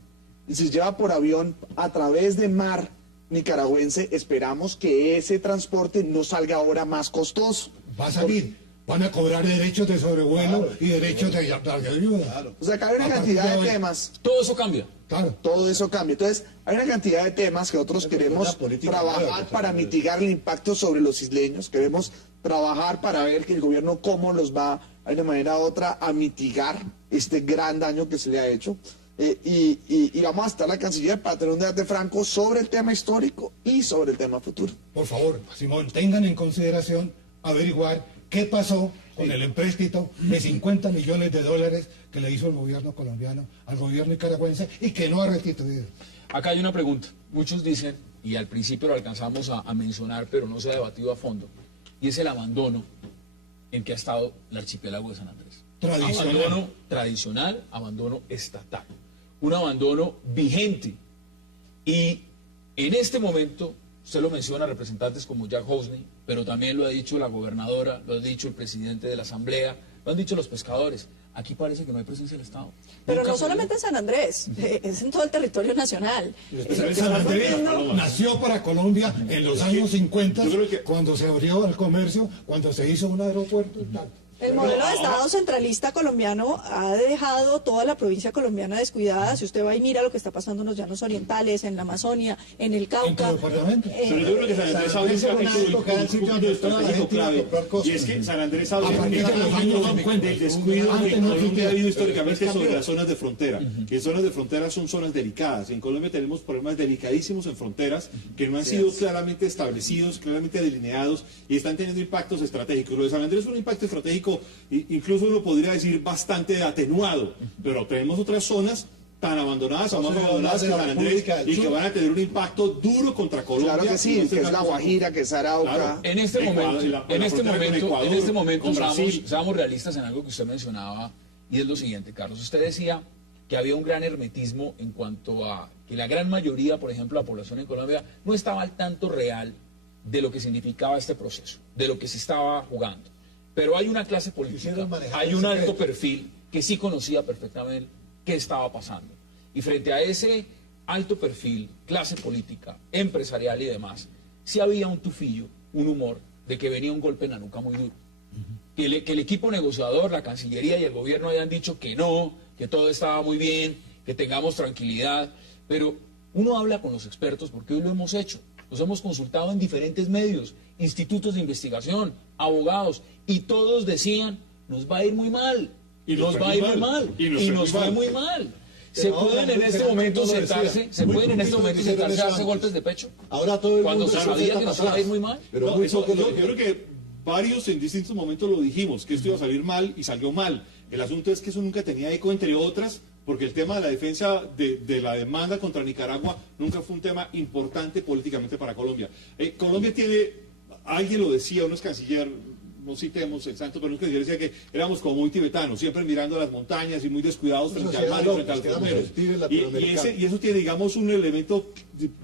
y si se lleva por avión a través de mar nicaragüense, esperamos que ese transporte no salga ahora más costoso. Va a salir, van a cobrar derechos de sobrevuelo y derechos de ayuda. O sea, que hay una cantidad de temas. Todo eso cambia. Claro. Todo eso cambia. Entonces, hay una cantidad de temas que nosotros queremos trabajar para mitigar el impacto sobre los isleños, queremos trabajar para ver que el gobierno cómo los va, de una manera u otra, a mitigar este gran daño que se le ha hecho. Y vamos a estar la canciller para tener un debate franco sobre el tema histórico y sobre el tema futuro. Por favor, Simón, tengan en consideración averiguar qué pasó con el empréstito de 50 millones de dólares que le hizo el gobierno colombiano al gobierno nicaragüense y que no ha restituido. Acá hay una pregunta. Muchos dicen, y al principio lo alcanzamos a mencionar, pero no se ha debatido a fondo, y es el abandono en que ha estado el archipiélago de San Andrés. Abandono tradicional, abandono estatal. Un abandono vigente. Y en este momento, usted lo menciona, representantes como Jack Hosnik, pero también lo ha dicho la gobernadora, lo ha dicho el presidente de la Asamblea, lo han dicho los pescadores. Aquí parece que no hay presencia del Estado. Pero no solamente en San Andrés, es en todo el territorio nacional. San Andrés nació para Colombia en los años 50, cuando se abrió el comercio, cuando se hizo un aeropuerto y tal. El modelo de Estado centralista colombiano ha dejado toda la provincia colombiana descuidada. Si usted va y mira lo que está pasando en los llanos orientales, en la Amazonia, en el Cauca. Pero yo creo que San Andrés abre un estratégico clave. Y es que San Andrés abre del descuido que en Colombia ha habido históricamente sobre las zonas de frontera. Que zonas de frontera son zonas delicadas. En Colombia tenemos problemas delicadísimos en fronteras que no han sido claramente establecidos, claramente delineados y están teniendo impactos estratégicos. Lo de San Andrés es un impacto estratégico, incluso uno podría decir bastante atenuado, pero tenemos otras zonas tan abandonadas o más abandonadas que San Andrés y que van a tener un impacto duro contra Colombia. Claro que sí, que es La Guajira, que es Arauca. Claro. En este momento seamos realistas en algo que usted mencionaba, y es lo siguiente, Carlos. Usted decía que había un gran hermetismo en cuanto a que la gran mayoría, por ejemplo, la población en Colombia no estaba al tanto real de lo que significaba este proceso, de lo que se estaba jugando. Pero hay una clase política, hay un alto perfil que sí conocía perfectamente qué estaba pasando. Y frente a ese alto perfil, clase política, empresarial y demás, sí había un tufillo, un humor de que venía un golpe en la nuca muy duro. Que el equipo negociador, la Cancillería y el gobierno hayan dicho que no, que todo estaba muy bien, que tengamos tranquilidad. Pero uno habla con los expertos, porque hoy lo hemos hecho. Los hemos consultado en diferentes medios, institutos de investigación, abogados, y todos decían, nos va a ir muy mal, nos va a ir muy mal, y nos fue muy mal. ¿Se pueden en este momento sentarse, a darse golpes de pecho? Ahora todo el cuando mundo se sabía que nos iba a ir muy mal. Pero yo creo que varios en distintos momentos lo dijimos, que esto iba a salir mal y salió mal. El asunto es que eso nunca tenía eco, entre otras, porque el tema de la defensa de la demanda contra Nicaragua nunca fue un tema importante políticamente para Colombia. Colombia tiene, alguien lo decía, uno es canciller, no citemos el santo, pero un canciller decía que éramos como muy tibetanos, siempre mirando a las montañas y muy descuidados frente al mar y frente a los fronteros. Y eso tiene, digamos, un elemento,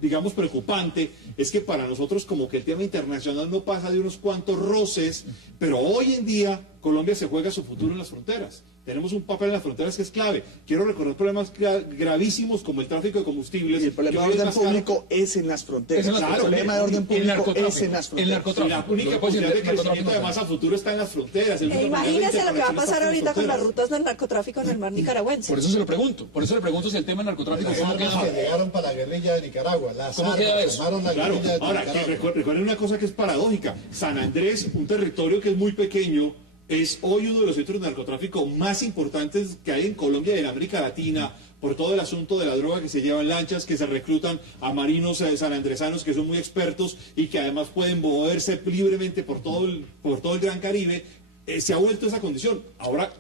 digamos, preocupante, es que para nosotros como que el tema internacional no pasa de unos cuantos roces, pero hoy en día Colombia se juega su futuro en las fronteras. tenemos un papel en las fronteras que es clave. Quiero recordar problemas gravísimos como el tráfico de combustibles. Y el problema de orden público es en las fronteras. Claro, el problema de orden público es en las fronteras. El narcotráfico. La única posibilidad de crecimiento además a futuro está en las fronteras. Imagínese lo que va a pasar ahorita con las rutas del narcotráfico en el mar nicaragüense. Por eso se lo pregunto. Por eso le pregunto si el tema del narcotráfico ¿cómo queda? Que llegaron para la guerrilla de Nicaragua. ¿Cómo queda eso? Claro, ahora, recuerden una cosa que es paradójica. San Andrés, un territorio que es muy pequeño, es hoy uno de los centros de narcotráfico más importantes que hay en Colombia y en América Latina, por todo el asunto de la droga que se lleva en lanchas, que se reclutan a marinos sanandresanos que son muy expertos y que además pueden moverse libremente por todo el Gran Caribe. Se ha vuelto esa condición. Ahora,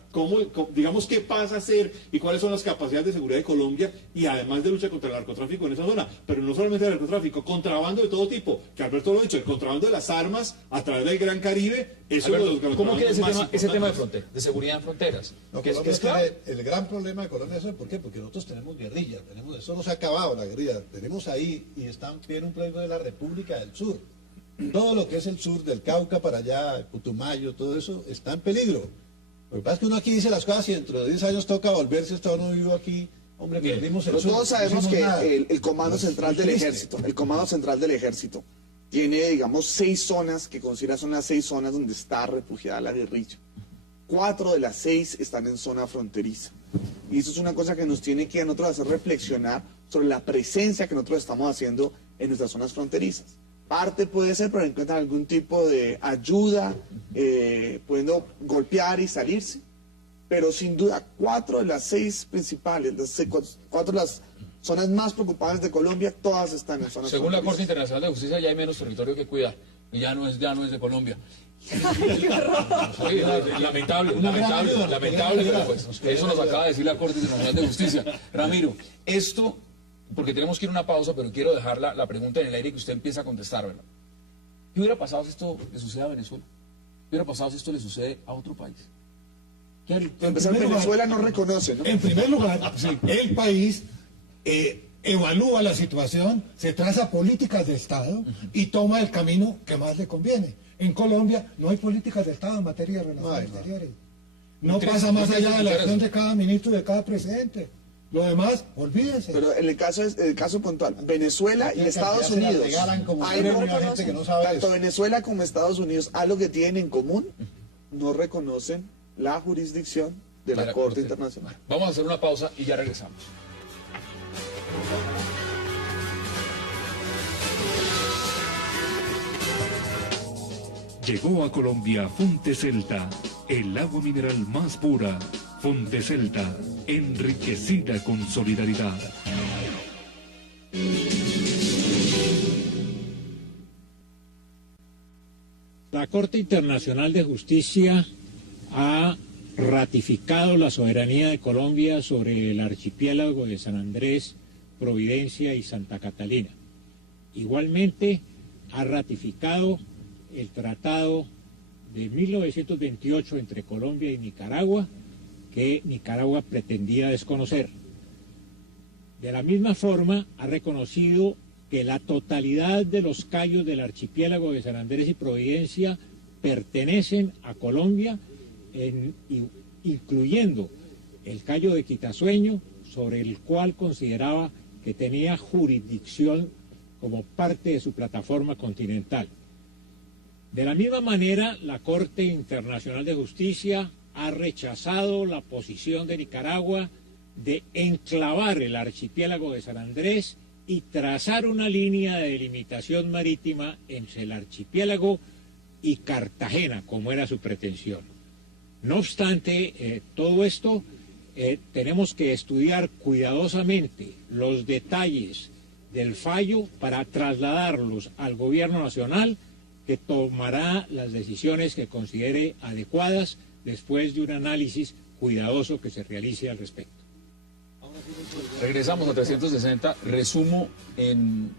digamos, qué pasa a hacer y cuáles son las capacidades de seguridad de Colombia y además de lucha contra el narcotráfico en esa zona? Pero no solamente el narcotráfico, contrabando de todo tipo, que Alberto lo ha dicho, el contrabando de las armas a través del Gran Caribe, es uno de los contrabandos. ¿Cómo queda ese tema de frontera, de seguridad en fronteras? No, que es clave. El gran problema de Colombia, ¿sabe por qué? Porque nosotros tenemos guerrilla, eso no se ha acabado la guerrilla, tenemos ahí y tiene un problema de la República del Sur. Todo lo que es el sur del Cauca para allá, Putumayo, todo eso está en peligro. Lo que pasa es que uno aquí dice las cosas y dentro de 10 años toca volverse, hasta uno vivo aquí, hombre, perdimos el sur. Todos sabemos que el Comando Central del Ejército, tiene, digamos, 6 zonas que considera son las 6 zonas donde está refugiada la guerrilla. 4 de las 6 están en zona fronteriza. Y eso es una cosa que nos tiene que a nosotros hacer reflexionar sobre la presencia que nosotros estamos haciendo en nuestras zonas fronterizas. Parte puede ser, pero encuentran algún tipo de ayuda, pudiendo golpear y salirse. Pero sin duda, 4 de las 6 principales, 4 de las zonas más preocupadas de Colombia, todas están en zonas Según la Corte Internacional de Justicia, ya hay menos territorio que cuidar. Y ya no es de Colombia. Lamentable, pero pues eso nos acaba de decir la Corte Internacional de Justicia. Ramiro, esto, porque tenemos que ir a una pausa, pero quiero dejar la pregunta en el aire y que usted empiece a contestar, ¿verdad? ¿Qué hubiera pasado si esto le sucede a Venezuela? ¿Qué hubiera pasado si esto le sucede a otro país? Venezuela no reconoce, ¿no? En primer lugar, el país evalúa la situación, se traza políticas de Estado y toma el camino que más le conviene. En Colombia no hay políticas de Estado en materia de relaciones exteriores. No pasa más allá de la acción de cada ministro y de cada presidente. Lo demás, olvídense. Pero en el caso puntual, Venezuela y Estados Unidos, tanto Venezuela como Estados Unidos, algo que tienen en común, no reconocen la jurisdicción de la Corte Internacional. Vamos a hacer una pausa y ya regresamos. Llegó a Colombia Fonte Celta, el agua mineral más pura. Fonte Celta, enriquecida con solidaridad. La Corte Internacional de Justicia ha ratificado la soberanía de Colombia sobre el archipiélago de San Andrés, Providencia y Santa Catalina. Igualmente ha ratificado el tratado de 1928 entre Colombia y Nicaragua, que Nicaragua pretendía desconocer. De la misma forma, ha reconocido que la totalidad de los cayos del archipiélago de San Andrés y Providencia pertenecen a Colombia, incluyendo el cayo de Quitasueño, sobre el cual consideraba que tenía jurisdicción como parte de su plataforma continental. De la misma manera, la Corte Internacional de Justicia ha rechazado la posición de Nicaragua de enclavar el archipiélago de San Andrés y trazar una línea de delimitación marítima entre el archipiélago y Cartagena, como era su pretensión. No obstante, todo esto tenemos que estudiar cuidadosamente los detalles del fallo para trasladarlos al gobierno nacional, que tomará las decisiones que considere adecuadas después de un análisis cuidadoso que se realice al respecto. Regresamos a 360, resumo en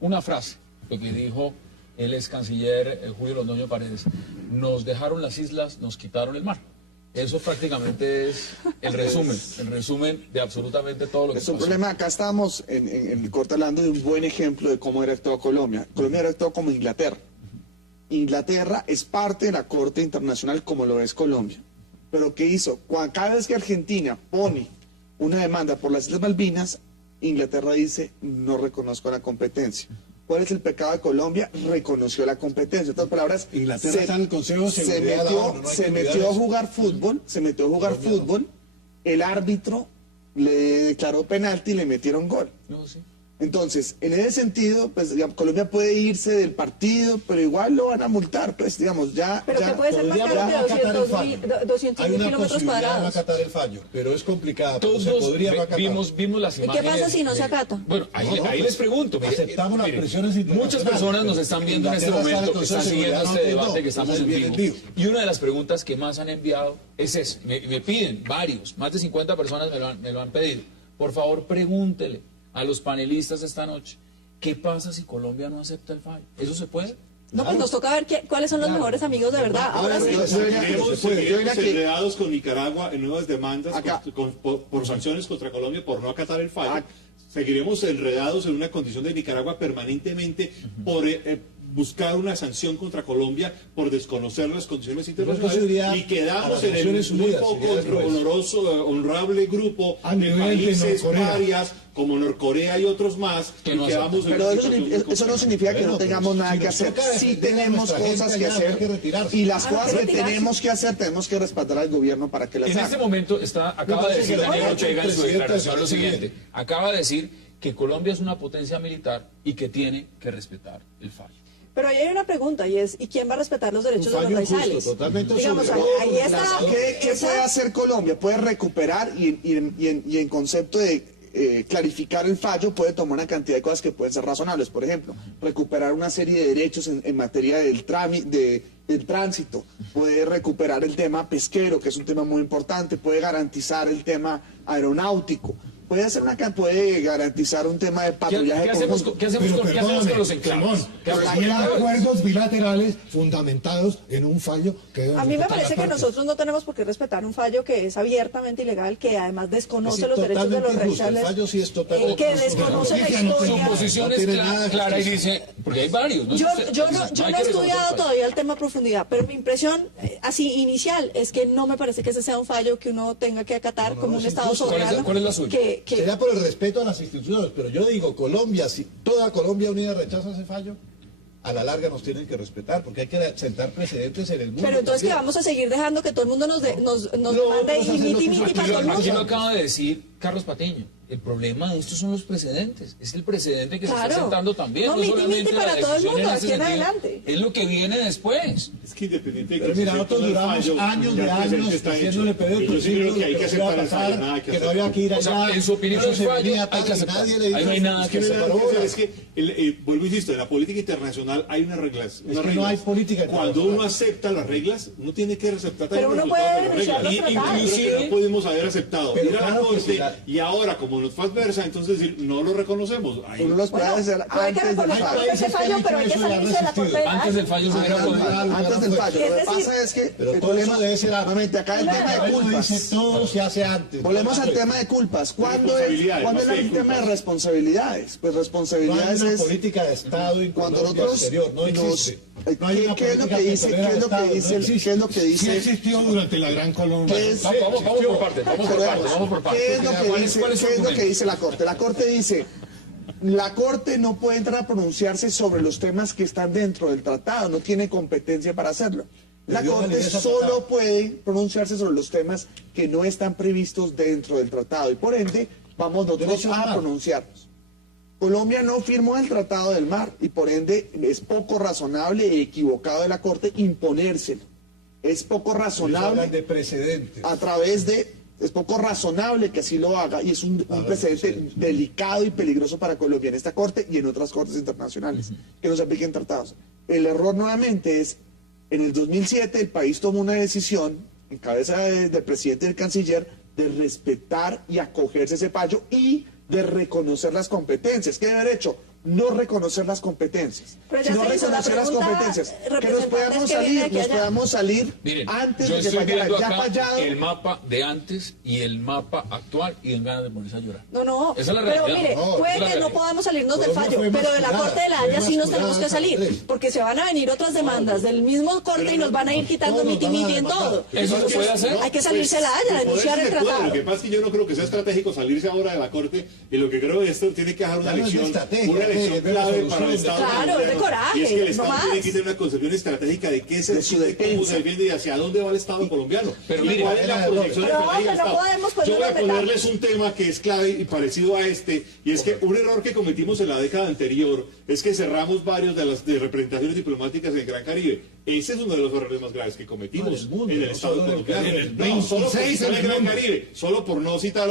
una frase lo que dijo el ex canciller Julio Londoño Paredes: nos dejaron las islas, nos quitaron el mar. Eso prácticamente es el resumen de absolutamente todo lo que es un problema. Acá estamos en el corte hablando de un buen ejemplo de cómo era actuado Colombia. Colombia era actuado como Inglaterra. Inglaterra es parte de la Corte Internacional como lo es Colombia. Pero ¿qué hizo? Cada vez que Argentina pone una demanda por las Islas Malvinas, Inglaterra dice, no reconozco la competencia. ¿Cuál es el pecado de Colombia? Reconoció la competencia. En otras palabras, Inglaterra está en el Consejo de Seguridad se metió a jugar fútbol, el árbitro le declaró penalti y le metieron gol. No, sí. Entonces, en ese sentido, pues digamos, Colombia puede irse del partido, pero igual lo van a multar, pues digamos, ya... Pero ya, ¿qué puede ser más caro que 200 Hay una kilómetros posibilidad de no cuadrados? acatar el fallo, pero es complicado. Todos se podría no acatar. vimos las ¿Y imágenes. qué pasa si no se acata? Bueno, ahí les pregunto. Aceptamos las presiones internacionales. Muchas personas nos están viendo en este momento, que están siguiendo este debate que estamos en vivo. Y una de las preguntas que más han enviado es eso. Me piden varios, más de 50 personas me lo han pedido. Por favor, pregúntele a los panelistas esta noche, ¿qué pasa si Colombia no acepta el fallo? ¿Eso se puede? No, pues nos toca ver cuáles son los mejores amigos de verdad. Ahora sí. Seguiremos enredados con Nicaragua en nuevas demandas por sanciones contra Colombia por no acatar el fallo. Seguiremos enredados en una condición de Nicaragua permanentemente por buscar una sanción contra Colombia por desconocer las condiciones internacionales y quedamos en el muy poco honrable grupo de países parias como Norcorea y otros más que quedamos pero eso no significa que no tengamos nada que hacer. Sí tenemos cosas que hacer y las cosas que tenemos que hacer tenemos que respaldar al gobierno para que las haga. En este momento acaba de decir Daniel Ortega en su declaración lo siguiente, acaba de decir que Colombia es una potencia militar y que tiene que respetar el fallo. Pero ahí hay una pregunta y es, ¿y quién va a respetar los derechos de los raizales? Digamos, ahí está. ¿Qué puede hacer Colombia? Puede recuperar y en concepto de clarificar el fallo puede tomar una cantidad de cosas que pueden ser razonables. Por ejemplo, recuperar una serie de derechos en materia del tránsito, puede recuperar el tema pesquero, que es un tema muy importante, puede garantizar el tema aeronáutico. Puede garantizar un tema de patrullaje. ¿Qué hacemos con los enclaves? Hay acuerdos bilaterales fundamentados en un fallo que a mí me parece que nosotros no tenemos por qué respetar un fallo que es abiertamente ilegal, que además desconoce los derechos de los raizales, el fallo sí es totalmente que desconoce la historia. Su posición es clara y dice, porque hay varios. Yo no he estudiado todavía el tema a profundidad, pero mi impresión así inicial es que no me parece que ese sea un fallo que uno tenga que acatar como un Estado soberano. ¿Cuál es la suya? Sería por el respeto a las instituciones, pero yo digo, Colombia, si toda Colombia unida rechaza ese fallo, a la larga nos tienen que respetar, porque hay que sentar precedentes en el mundo. Pero entonces, ¿que vamos a seguir dejando que todo el mundo nos mande imiti para todo el mundo? Aquí lo acaba de decir Carlos Patiño. El problema de esto son los precedentes. Es el precedente que se está sentando también. No solamente para todo el mundo, aquí en adelante. Es lo que viene después. Es que independiente de que... Pero mira, nosotros duramos años de años diciéndole Pedro que hay que aceptar el fallo, nada que no había que ir allá. O sea, en su opinión el fallo hay que aceptar. Ahí no hay nada que hacer. Es que, vuelvo e insisto, en la política internacional hay unas reglas. Es que no hay política internacional. Cuando uno acepta las reglas, uno tiene que aceptar también los resultados de las reglas. Inclusive no podemos haber aceptado ir a la corte y ahora, como nos fue adversa, entonces decir, no lo reconocemos. Uno los puede hacer antes del fallo. Ese fallo, pero hay que salirse de la corte. Antes del fallo se hubiera podido. Antes del fallo. Lo que pasa es que el problema debe ser nuevamente acá el tema de culpas. Todo se hace antes. Volvemos al tema de culpas. ¿Cuándo es el tema de responsabilidades? Pues responsabilidades no hay una es política de Estado y cuando nosotros exterior, no existe. ¿Qué es lo que dice? Sí existió durante la Gran Colombia. Vamos por partes. ¿Qué es lo que dice la Corte? La Corte dice, la Corte no puede entrar a pronunciarse sobre los temas que están dentro del tratado, no tiene competencia para hacerlo. La Corte solo puede pronunciarse sobre los temas que no están previstos dentro del tratado y por ende vamos nosotros a pronunciarnos. Colombia no firmó el Tratado del Mar y por ende es poco razonable y equivocado de la Corte imponérselo. Es poco razonable de precedentes. Es poco razonable que así lo haga y es un precedente delicado y peligroso para Colombia en esta Corte y en otras cortes internacionales que no se apliquen tratados. El error nuevamente es, en el 2007 el país tomó una decisión en cabeza del presidente y del canciller de respetar y acogerse ese fallo y de reconocer las competencias. ¿Qué debe haber hecho? no reconocer las competencias. Pero ya Si no se hizo la reconocer las pregunta, competencias, que nos representantes que vienen aquí allá. podamos salir Miren, antes yo de que estoy fallara. viendo Ya acá fallado. el mapa de antes y el mapa actual y en ganas de ponerse a llorar. No, Esa es la pero realidad. mire, No, puede es la que no realidad. podamos salirnos del Colombia fallo, fue pero de la emasculada, Corte de la Haya fue sí nos tenemos que emasculada, salir, Andrés. porque se van a venir otras demandas del mismo Corte y nos van a ir quitando todos nos van a miti-miti en demandar. todo. ¿Eso se puede hacer? Hay que salirse de la Haya, denunciar el tratado. Lo que pasa es que yo no creo que sea estratégico salirse ahora de la Corte, y lo que creo que esto tiene que dejar una Ya no es de lección, estrategia, una lección es de clave resolución para el de- Estado. Claro, es de colombiano. coraje, Y es que el no Estado más. tiene que tener una concepción estratégica de qué se De su defiende, cómo se defensa. defiende y hacia dónde va el Estado colombiano. Pero Y mire, cuál es la proyección pero estratégica del no Estado. podemos Yo voy a ponernos ponerles un tema que es clave y parecido a este, y es que un error que cometimos en la década anterior es que cerramos varios de las representaciones diplomáticas en el Gran Caribe. Ese es uno de los errores más graves que cometimos No, en el mundo, en el no Estado solo en el colombiano. Caribe, en el No, solo por 26 citar en el el Gran mundo. Caribe, solo por no citar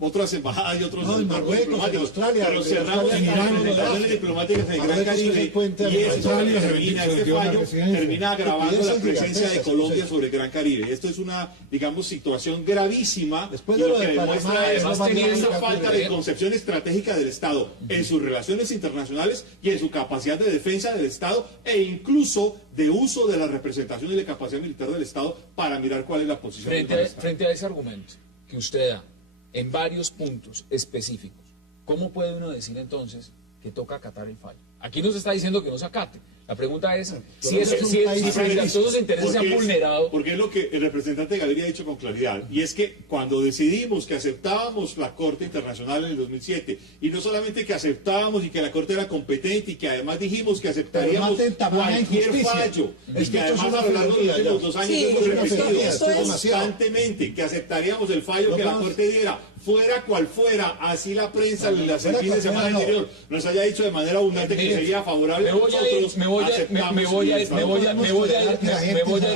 otras embajadas y otros No, en marcos Marruecos, en diplomáticos. Australia, Pero en cerramos Australia, las en representaciones África. diplomáticas en el Gran Marruecos es Caribe, el puente y eso Australia, termina, se este dio la fallo residencia. termina agravando la Estupideces presencia de gigantescas, Colombia sí. sobre el Gran Caribe. Esto es una, digamos, situación gravísima, Después y de lo lo que de Panamá, demuestra es lo además más tenía grave esa que ha falta de ocurrido. concepción estratégica del Estado en sus relaciones internacionales y en su capacidad de defensa del Estado, e incluso de uso de la representación y de capacidad militar del Estado para mirar cuál es la posición del Estado. Frente a ese argumento que usted da en varios puntos específicos, ¿cómo puede uno decir entonces que toca acatar el fallo? Aquí no se está diciendo que no se acate. La pregunta es si frente a todos los intereses se han vulnerado. Porque es lo que el representante Gaviria ha dicho con claridad, y es que cuando decidimos que aceptábamos la Corte Internacional en el 2007, y no solamente que aceptábamos y que la Corte era competente, y que además dijimos que aceptaríamos Pero no tamaña cualquier injusticia. fallo, y Es que que esto es además una a lo largo de los felonía, últimos ya. 2 años Sí, hemos esto repetido es constantemente que aceptaríamos el fallo No que la vamos- Corte diera, fuera cual fuera, así la prensa No, el fuera fin de cual semana fuera, no. anterior nos haya dicho de manera abundante que Mire, sería favorable. me voy a ir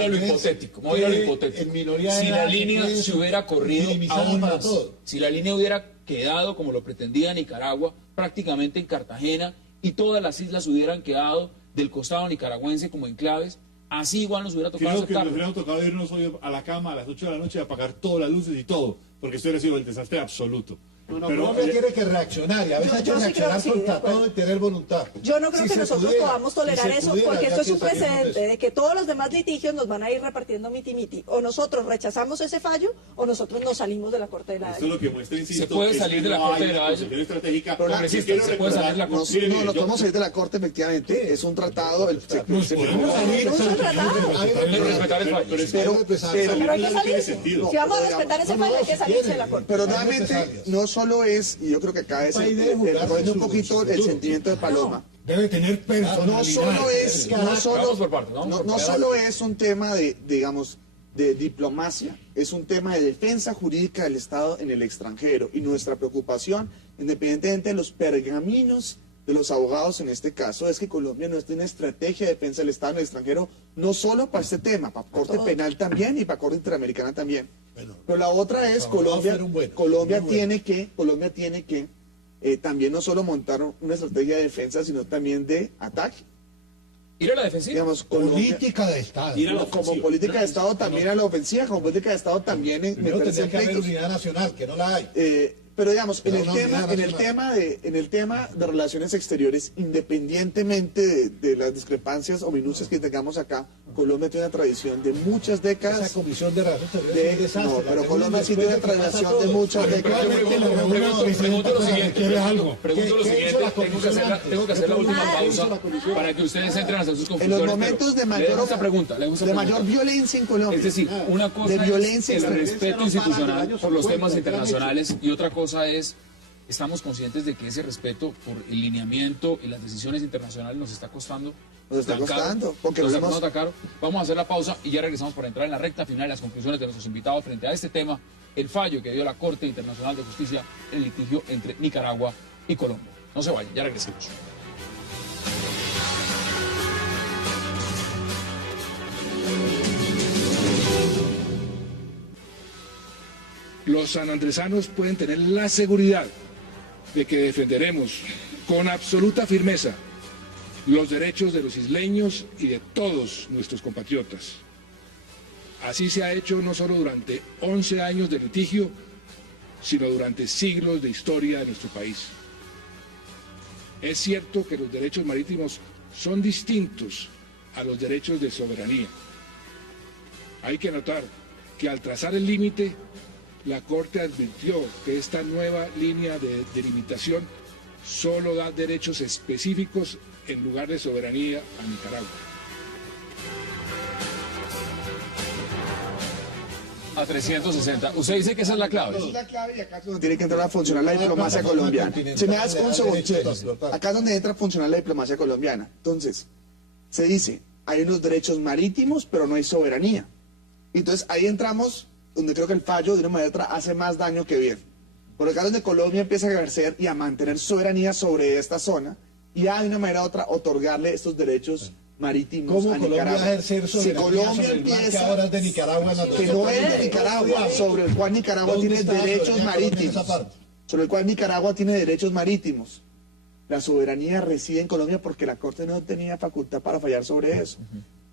a lo Andrés, hipotético. Me voy a ir a lo que hipotético. en minoría Si de la edad línea puede se hubiera corrido minimizada aún para más, todo. si la línea hubiera quedado como lo pretendía Nicaragua, prácticamente en Cartagena, y todas las islas hubieran quedado del costado nicaragüense como enclaves, así igual nos hubiera tocado Creo que nos aceptarlo. hubiera tocado irnos hoy a la cama a las 8 de la noche y apagar todas las luces y todo, porque esto hubiera sido el desastre absoluto. No, Pero, Colombia tiene que reaccionar, y a veces hay que yo sí creo reaccionar que sí, de contra acuerdo. todo y tener voluntad. Yo no creo Si que se nosotros pudiera, podamos tolerar si se eso, pudiera, porque ya esto es un que salimos de precedente eso. de que todos los demás litigios nos van a ir repartiendo miti-miti. O nosotros rechazamos ese fallo, o nosotros nos salimos de la Corte de la esto es Haya. lo que muestra, insisto, Se puede es salir que de la no Corte hay de la una Haya. concepción estratégica. Congresista, Quiero se puede recordar- salir de la Nos, Corte. no, nos podemos salir de la Corte, efectivamente. Es un tratado. Podemos salir, Es un tratado. Pero respetar el fallo. Pero hay que no tiene salir. sentido. Si vamos a Pero respetar ese no, fallo, no, hay que si salirse quiere. de la Corte. Pero Hay realmente represalias. no solo es, y yo creo que acá es País debe jugar recoge un su poquito el futuro. sentimiento de Paloma. Debe tener personalidad. No solo es, Vamos por partes, vamos no, por no partes. solo es un tema de, digamos, de diplomacia, es un tema de defensa jurídica del Estado en el extranjero, y nuestra preocupación, independientemente de los pergaminos de los abogados en este caso, es que Colombia no tiene una estrategia de defensa del Estado en el extranjero, no solo para este tema, para Corte Penal también y para Corte Interamericana también. Pero la otra es, los abogados fueron buenos, Colombia muy buenos. tiene que también no solo montar una estrategia de defensa, sino también de ataque. Ir a la defensiva. Digamos, Colombia, Política de Estado. Ir a la como ofensiva. política de Estado también a la ofensiva, como política de Estado también en Primero meterse tendría en que haber pleitos. unidad nacional, que no la hay. Pero digamos, en Pero el una tema, unidad en el tema de relaciones exteriores, independientemente de las discrepancias o minucias que tengamos acá, Colombia tiene una tradición de muchas Esa décadas comisión de relaciones exteriores es un desastre. no, La pero reúnen Colombia sí después tiene de que pasa tradición de todo. muchas décadas. Actualmente la reúne Pregunto lo siguiente. quiere algo. Pregunto lo ¿Qué siguiente, hizo la tengo que hacer la última Nada. pausa para que ustedes entren a hacer sus En conclusiones. los momentos de pero le mayor, dejo esta pregunta, le dejo esta de pregunta. mayor violencia en Colombia. Es decir, una cosa de es violencia el extranjera. respeto institucional por los temas 50, internacionales y otra cosa es, estamos conscientes de que ese respeto por el lineamiento y las decisiones internacionales nos está costando. Nos está tan caro, costando, porque nos lo está hemos- costando tan caro. Vamos a hacer la pausa y ya regresamos para entrar en la recta final y las conclusiones de nuestros invitados frente a este tema, el fallo que dio la Corte Internacional de Justicia en el litigio entre Nicaragua y Colombia. No se vayan, ya regresamos. Los sanandresanos pueden tener la seguridad de que defenderemos con absoluta firmeza los derechos de los isleños y de todos nuestros compatriotas. Así se ha hecho no solo durante 11 años de litigio, sino durante siglos de historia de nuestro país. Es cierto que los derechos marítimos son distintos a los derechos de soberanía. Hay que notar que al trazar el límite, la Corte advirtió que esta nueva línea de delimitación solo da derechos específicos en lugar de soberanía a Nicaragua. A 360. Usted dice que esa es la clave. Esa es la clave y acá es donde tiene que entrar a funcionar la diplomacia colombiana. Si me das un segundo, acá es donde entra a funcionar la diplomacia colombiana. Entonces, se dice, hay unos derechos marítimos, pero no hay soberanía. Entonces ahí entramos donde creo que el fallo de una manera u otra hace más daño que bien. Por acá es donde Colombia empieza a ejercer y a mantener soberanía sobre esta zona y de una manera u otra otorgarle estos derechos marítimos ¿Cómo a Colombia Nicaragua. va a ejercer Si soberanía Colombia sobre el mar que empieza, ahora es de Nicaragua, que no es de Nicaragua, sobre el cual Nicaragua ¿Dónde tiene está la derechos soberanía colombiana en esa marítimos, parte? sobre el cual Nicaragua tiene derechos marítimos. La soberanía reside en Colombia porque la Corte no tenía facultad para fallar sobre eso.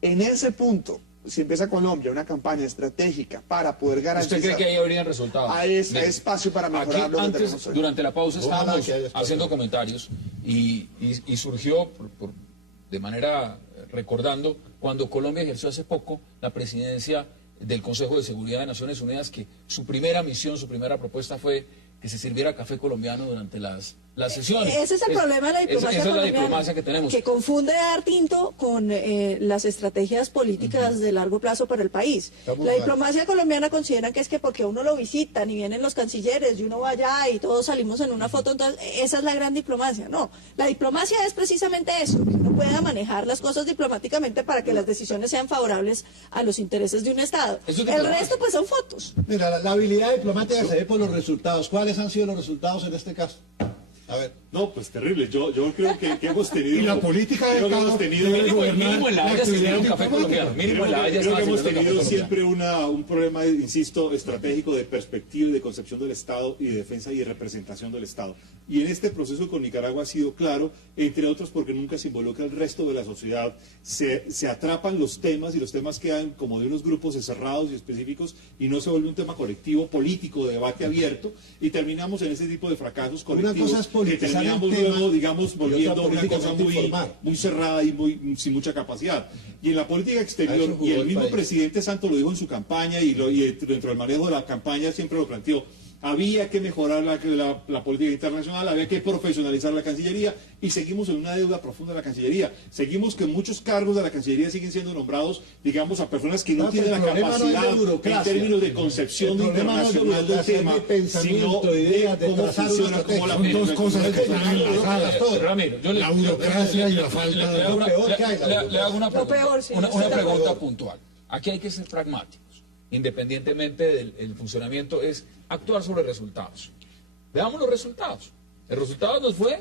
En ese punto, si empieza Colombia una campaña estratégica para poder garantizar... ¿Usted cree que ahí habrían resultados? Hay espacio para mejorar Aquí, lo que antes, tenemos hoy. durante la pausa Ojalá estábamos que haya espacio. haciendo comentarios y surgió de manera recordando cuando Colombia ejerció hace poco la presidencia del Consejo de Seguridad de Naciones Unidas, que su primera misión, su primera propuesta fue que se sirviera café colombiano durante las sesiones. Ese es el problema de la diplomacia esa es la colombiana, diplomacia que tenemos. que confunde dar tinto con las estrategias políticas de largo plazo para el país. La diplomacia colombiana considera que es que porque uno lo visitan y vienen los cancilleres y uno va allá y todos salimos en una foto, entonces esa es la gran diplomacia. No, la diplomacia es precisamente eso, que uno pueda manejar las cosas diplomáticamente para que las decisiones sean favorables a los intereses de un Estado. El resto pues son fotos. Mira, la habilidad diplomática se ve por los resultados. ¿Cuáles han sido los resultados en este caso? A ver. No, pues terrible. Yo creo que hemos tenido... Y la política de creo que hemos Estado tenido... Mínimo en la Haya se sirviera un café colombiano. Mínimo en la Haya Creo que hemos se tenido siempre un problema, insisto, estratégico de perspectiva y de concepción del Estado y de defensa y de representación del Estado. Y en este proceso con Nicaragua ha sido claro, entre otros porque nunca se involucra el resto de la sociedad. Se atrapan los temas y los temas quedan como de unos grupos cerrados y específicos y no se vuelve un tema colectivo, político, de debate abierto y terminamos en ese tipo de fracasos colectivos. Una cosa es que politizar el terminamos tema, luego, digamos, volviendo a una cosa informar. muy cerrada y sin mucha capacidad. Y en la política exterior, y el mismo presidente Santos lo dijo en su campaña y dentro del manejo de la campaña siempre lo planteó, había que mejorar la política internacional, había que profesionalizar la Cancillería y seguimos en una deuda profunda de la Cancillería. Seguimos que muchos cargos de la Cancillería siguen siendo nombrados, digamos, a personas que no tienen la capacidad en términos de concepción de internacional del tema, sino de cómo funciona, cómo la Son dos cosas que están enlazadas. Ramiro, yo La burocracia y la falta de... le hago una pregunta, sí, una pregunta puntual. Aquí hay que ser pragmáticos, independientemente del funcionamiento, es actuar sobre resultados. Veamos los resultados. El resultado nos fue,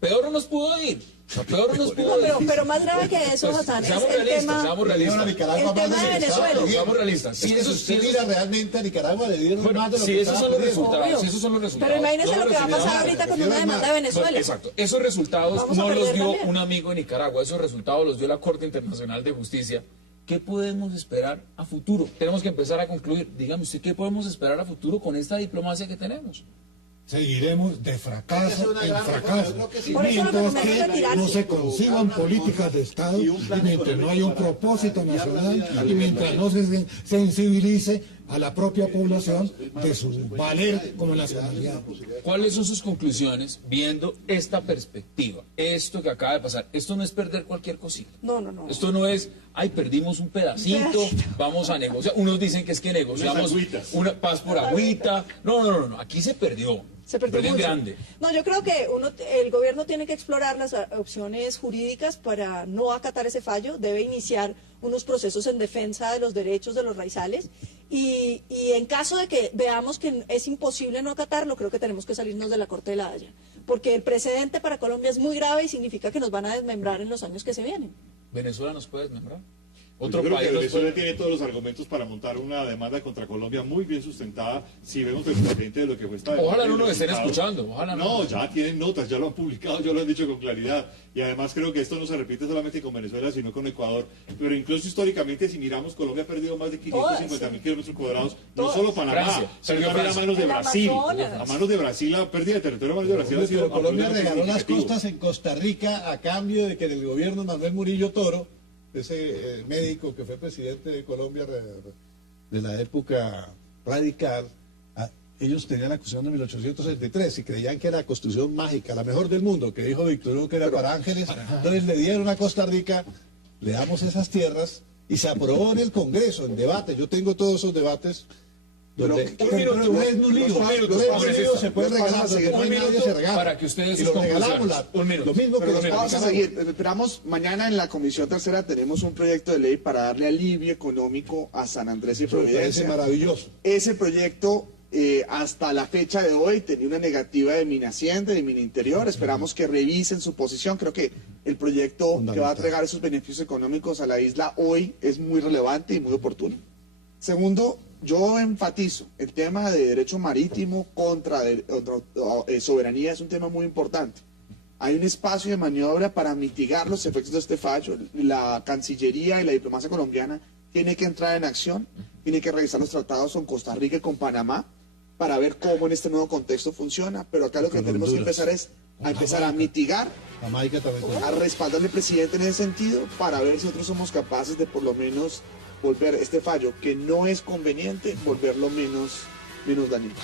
peor no nos pudo ir. O sea, peor no nos pudo ir. Pero más grave que eso, Hassan, es el tema, seamos realistas. el tema de Venezuela. Seamos realistas. Si eso se mira realmente a Nicaragua, le dieron más de lo si que esos estaba son los pidiendo. resultados, si esos son los resultados. Pero imagínense lo que va a pasar ahorita con una demanda de Venezuela. Exacto. Esos resultados Vamos a no los perder dio también. un amigo de Nicaragua, esos resultados los dio la Corte Internacional de Justicia. ¿Qué podemos esperar a futuro? Tenemos que empezar a concluir. Dígame usted, ¿qué podemos esperar a futuro con esta diplomacia que tenemos? Seguiremos de fracaso en fracaso. Por eso lo que Mientras conviene es que retirarse. no se conciban políticas de Estado y mientras no haya un propósito nacional y mientras no se sensibilice a la propia población de su valer como nacionalidad. ¿Cuáles son sus conclusiones viendo esta perspectiva? Esto que acaba de pasar. Esto no es perder cualquier cosita. No. Esto no es, ay, perdimos un pedacito, vamos a negociar. Unos dicen que es que negociamos una paz por agüita. No. Aquí se perdió. Se perdió en mucho. grande. No, yo creo que el gobierno tiene que explorar las opciones jurídicas para no acatar ese fallo, debe iniciar unos procesos en defensa de los derechos de los raizales y en caso de que veamos que es imposible no acatarlo, creo que tenemos que salirnos de la Corte de la Haya, porque el precedente para Colombia es muy grave y significa que nos van a desmembrar en los años que se vienen. ¿Venezuela nos puede desmembrar? Otro Yo creo país que nos Venezuela puede- tiene todos los argumentos para montar una demanda contra Colombia muy bien sustentada si vemos el presente de lo que fue esta demanda. Ojalá y no el nos estén resultado. escuchando, ojalá no. No, ya tienen notas, ya lo han publicado, ya lo han dicho con claridad. Y además creo que esto no se repite solamente con Venezuela, sino con Ecuador. Pero incluso históricamente, si miramos, Colombia ha perdido más de 550.000 kilómetros cuadrados, no solo Panamá, Francia, sino también a Francia. manos de El Brasil. Amazonas. A manos de Brasil, la pérdida de territorio a manos de Brasil ha sido Pero Colombia absolutamente regaló las significativo. costas en Costa Rica a cambio de que en el gobierno de Manuel Murillo Toro, ese médico que fue presidente de Colombia de la época radical, ellos tenían la Constitución de 1863 y creían que era la Constitución mágica, la mejor del mundo, que dijo Víctor Hugo que era para ángeles. Entonces le dieron a Costa Rica, le damos esas tierras y se aprobó en el Congreso, en debate. Yo tengo todos esos debates. Donde, un minuto, los líos se pueden regalar, donde no hay nadie se regala. para que ustedes y sus lo regalamos conclusiones. Un minuto. lo mismo que Pero los vamos a americanos. seguir. Esperamos, mañana en la Comisión Tercera tenemos un proyecto de ley para darle alivio económico a San Andrés y Eso me parece Providencia. maravilloso. Ese proyecto, hasta la fecha de hoy, tenía una negativa de Minhacienda y de Mininterior. Esperamos que revisen su posición. Creo que el proyecto que va a entregar esos beneficios económicos a la isla hoy es muy relevante y muy oportuno. Segundo, yo enfatizo el tema de derecho marítimo contra soberanía, es un tema muy importante. Hay un espacio de maniobra para mitigar los efectos de este fallo. La Cancillería y la diplomacia colombiana tiene que entrar en acción, tiene que revisar los tratados con Costa Rica y con Panamá para ver cómo en este nuevo contexto funciona. Pero acá lo que Con tenemos que Honduras. empezar es a mitigar, Jamaica también. a respaldar al presidente en ese sentido para ver si nosotros somos capaces de por lo menos volver este fallo, que no es conveniente, volverlo menos dañino.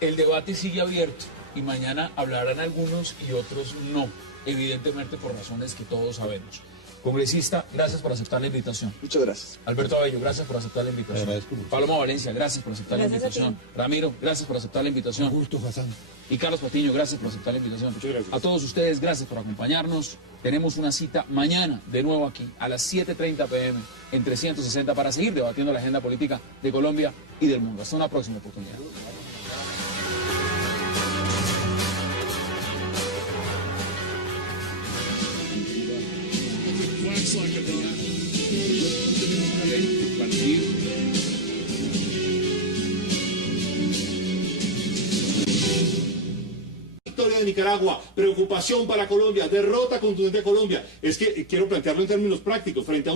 El debate sigue abierto y mañana hablarán algunos y otros no, evidentemente por razones que todos sabemos. Congresista, gracias por aceptar la invitación. Muchas gracias. Alberto Abello, gracias por aceptar la invitación. Agradezco mucho. Paloma Valencia, gracias por aceptar Gracias la a ti. invitación. Ramiro, gracias por aceptar la invitación. Gusto, Hassan. Y Carlos Patiño, gracias por aceptar la invitación. Muchas gracias. A todos ustedes, gracias por acompañarnos. Tenemos una cita mañana, de nuevo aquí, a las 7:30 p.m. en 360 para seguir debatiendo la agenda política de Colombia y del mundo. Hasta una próxima oportunidad. Victoria de Nicaragua, preocupación para Colombia, derrota contundente de Colombia. Es que quiero plantearlo en términos prácticos, frente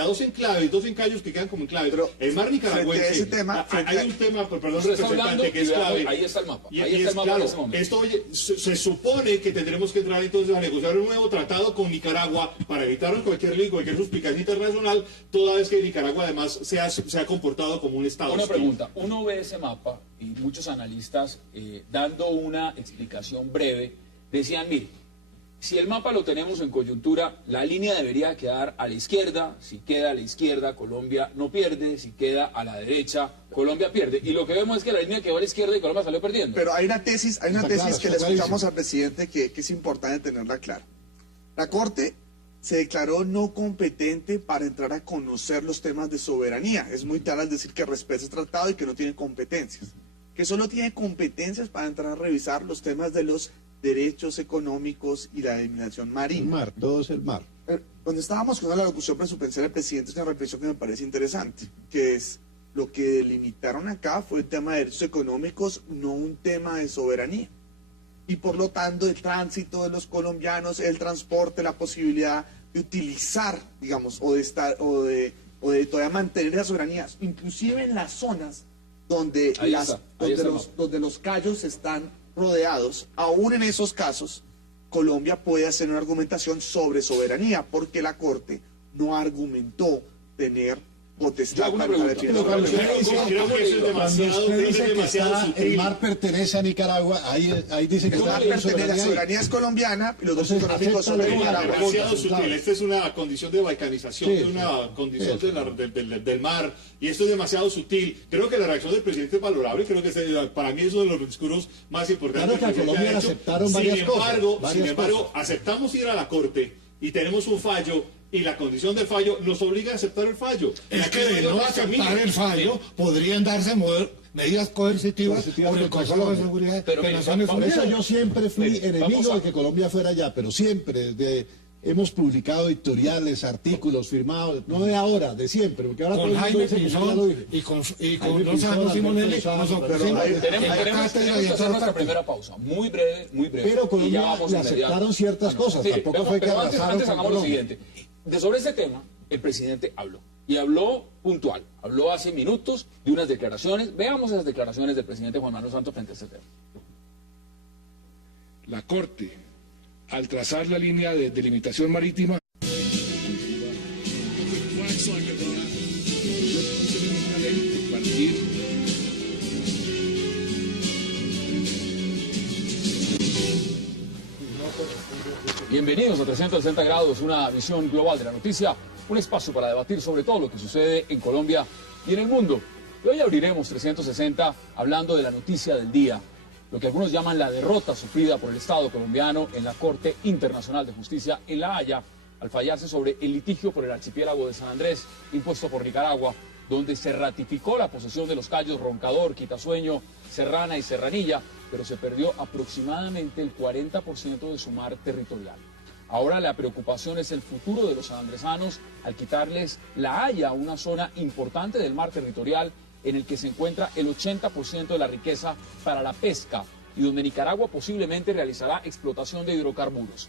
a dos enclaves, dos encallos que quedan como enclaves. Pero El mar nicaragüense. frente a ese tema, hay un tema, perdón, Usted está hablando representante, que es y veamos, clave. ahí está el mapa. Y Ahí está es el mapa claro, en ese momento. esto, oye, se supone que tendremos que entrar entonces a negociar un nuevo tratado con Nicaragua para evitarnos cualquier lío, cualquier suspicacia internacional, toda vez que Nicaragua además se ha comportado como un Estado Una hostil. pregunta, uno ve ese mapa y muchos analistas dando una explicación breve decían, mire, si el mapa lo tenemos en coyuntura, la línea debería quedar a la izquierda, si queda a la izquierda Colombia no pierde, si queda a la derecha Colombia pierde. Y lo que vemos es que la línea quedó a la izquierda y Colombia salió perdiendo. Pero hay una tesis Está que claro, le está escuchamos clarísimo. al presidente que es importante tenerla clara. La Corte se declaró no competente para entrar a conocer los temas de soberanía. Es muy claro al decir que respeta ese tratado y que no tiene competencias. Que solo tiene competencias para entrar a revisar los temas de los derechos económicos y la eliminación El marina. mar, todo es el mar. Cuando estábamos con la locución presupencial del presidente, es una reflexión que me parece interesante, que es lo que delimitaron acá fue el tema de derechos económicos, no un tema de soberanía. Y por lo tanto, el tránsito de los colombianos, el transporte, la posibilidad de utilizar, digamos, o de todavía mantener esas soberanías, inclusive en las zonas donde, Ahí está el mapa. donde los cayos están rodeados, aún en esos casos, Colombia puede hacer una argumentación sobre soberanía, porque la Corte no argumentó tener Yo potestad hago una para pregunta. defender Pero soberanía. Creo que eso es Cuando demasiado, usted creo que dice es que demasiado está, el sutil. mar pertenece a Nicaragua, ahí dice que El está mar la pertenece, la soberanía. soberanía es colombiana y los dos Entonces, económicos son de acepta la Nicaragua. Demasiado Claro. sutil. Esta es una condición de balcanización, Sí, de una sí. condición Sí. del mar, y esto es demasiado sutil. Creo que la reacción del presidente es valorable, creo que para mí es uno de los discursos más importantes. Claro que a se Colombia ha le hecho. aceptaron varias cosas, Sin varias embargo, cosas. aceptamos ir a la Corte y tenemos un fallo, y la condición del fallo nos obliga a aceptar el fallo. Es Aquí que de hay no otro aceptar camino. el fallo podrían darse medidas coercitivas por el Consejo de Seguridad Pero de mire, Naciones Por Unidas. eso yo siempre fui Mire, enemigo vamos a- de que Colombia fuera allá, pero siempre, desde hemos publicado editoriales, artículos firmados, no de ahora, de siempre, porque ahora con Jaime Pinzón y con Gonzalo Simonelli nos ofrecimos. Tenemos que hacer nuestra primera pausa, muy breve, Pero Colombia le aceptaron ciertas cosas, tampoco fue que abrazaron. Antes hagamos lo siguiente, sobre este tema, el presidente habló, y habló puntual, habló hace minutos de unas declaraciones. Veamos esas declaraciones del presidente Juan Manuel Santos frente a este tema. La Corte, al trazar la línea de delimitación marítima, Bienvenidos a 360 grados, una visión global de la noticia, un espacio para debatir sobre todo lo que sucede en Colombia y en el mundo. Y hoy abriremos 360 hablando de la noticia del día, lo que algunos llaman la derrota sufrida por el Estado colombiano en la Corte Internacional de Justicia en La Haya, al fallarse sobre el litigio por el archipiélago de San Andrés, impuesto por Nicaragua, donde se ratificó la posesión de los cayos Roncador, Quitasueño, Serrana y Serranilla, pero se perdió aproximadamente el 40% de su mar territorial. Ahora la preocupación es el futuro de los sanandresanos al quitarles La Haya, una zona importante del mar territorial en el que se encuentra el 80% de la riqueza para la pesca y donde Nicaragua posiblemente realizará explotación de hidrocarburos.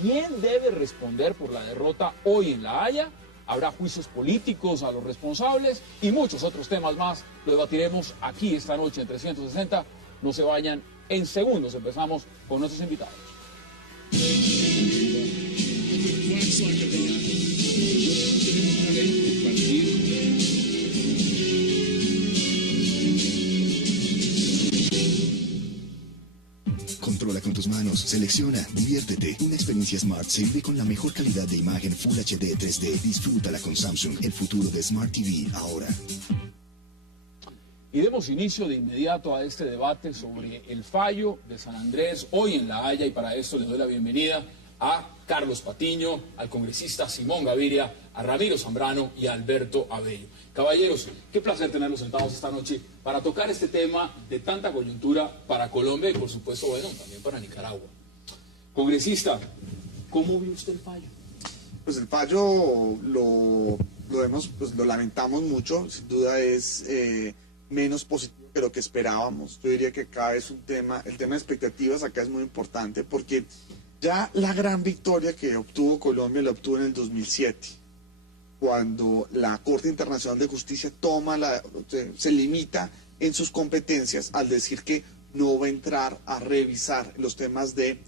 ¿Quién debe responder por la derrota hoy en La Haya? Habrá juicios políticos a los responsables y muchos otros temas más. Lo debatiremos aquí esta noche en 360. No se vayan, en segundos empezamos con nuestros invitados. Controla con tus manos, selecciona, diviértete. Una experiencia Smart se vive con la mejor calidad de imagen Full HD 3D. Disfrútala con Samsung, el futuro de Smart TV ahora. Y demos inicio de inmediato a este debate sobre el fallo de San Andrés hoy en La Haya, y para esto le doy la bienvenida a Carlos Patiño, al congresista Simón Gaviria, a Ramiro Zambrano y a Alberto Abello. Caballeros, qué placer tenerlos sentados esta noche para tocar este tema de tanta coyuntura para Colombia y por supuesto, bueno, también para Nicaragua. Congresista, ¿cómo vio usted el fallo? Pues el fallo lo lamentamos mucho, sin duda es menos positivo que lo que esperábamos. Yo diría que acá es un tema, el tema de expectativas acá es muy importante porque ya la gran victoria que obtuvo Colombia la obtuvo en el 2007, cuando la Corte Internacional de Justicia se limita en sus competencias al decir que no va a entrar a revisar los temas de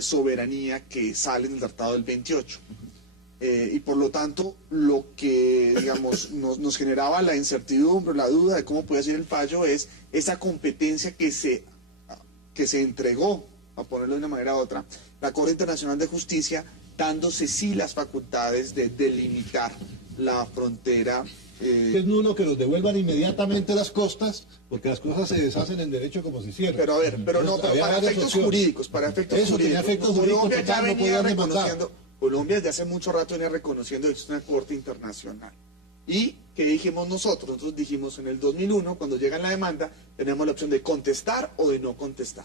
soberanía que salen del Tratado del 28. Y por lo tanto, lo que digamos nos generaba la incertidumbre, la duda de cómo puede ser el fallo es esa competencia que se entregó, a ponerlo de una manera u otra, la Corte Internacional de Justicia, dándose sí las facultades de delimitar la frontera. Es nulo que nos devuelvan inmediatamente las costas, porque las cosas se deshacen en derecho como se hicieron. Pero a ver, pero para efectos jurídicos, Colombia ya venía reconociendo, Colombia desde hace mucho rato venía reconociendo que existe una Corte Internacional. ¿Y qué dijimos nosotros? Nosotros dijimos en el 2001, cuando llega la demanda, tenemos la opción de contestar o de no contestar.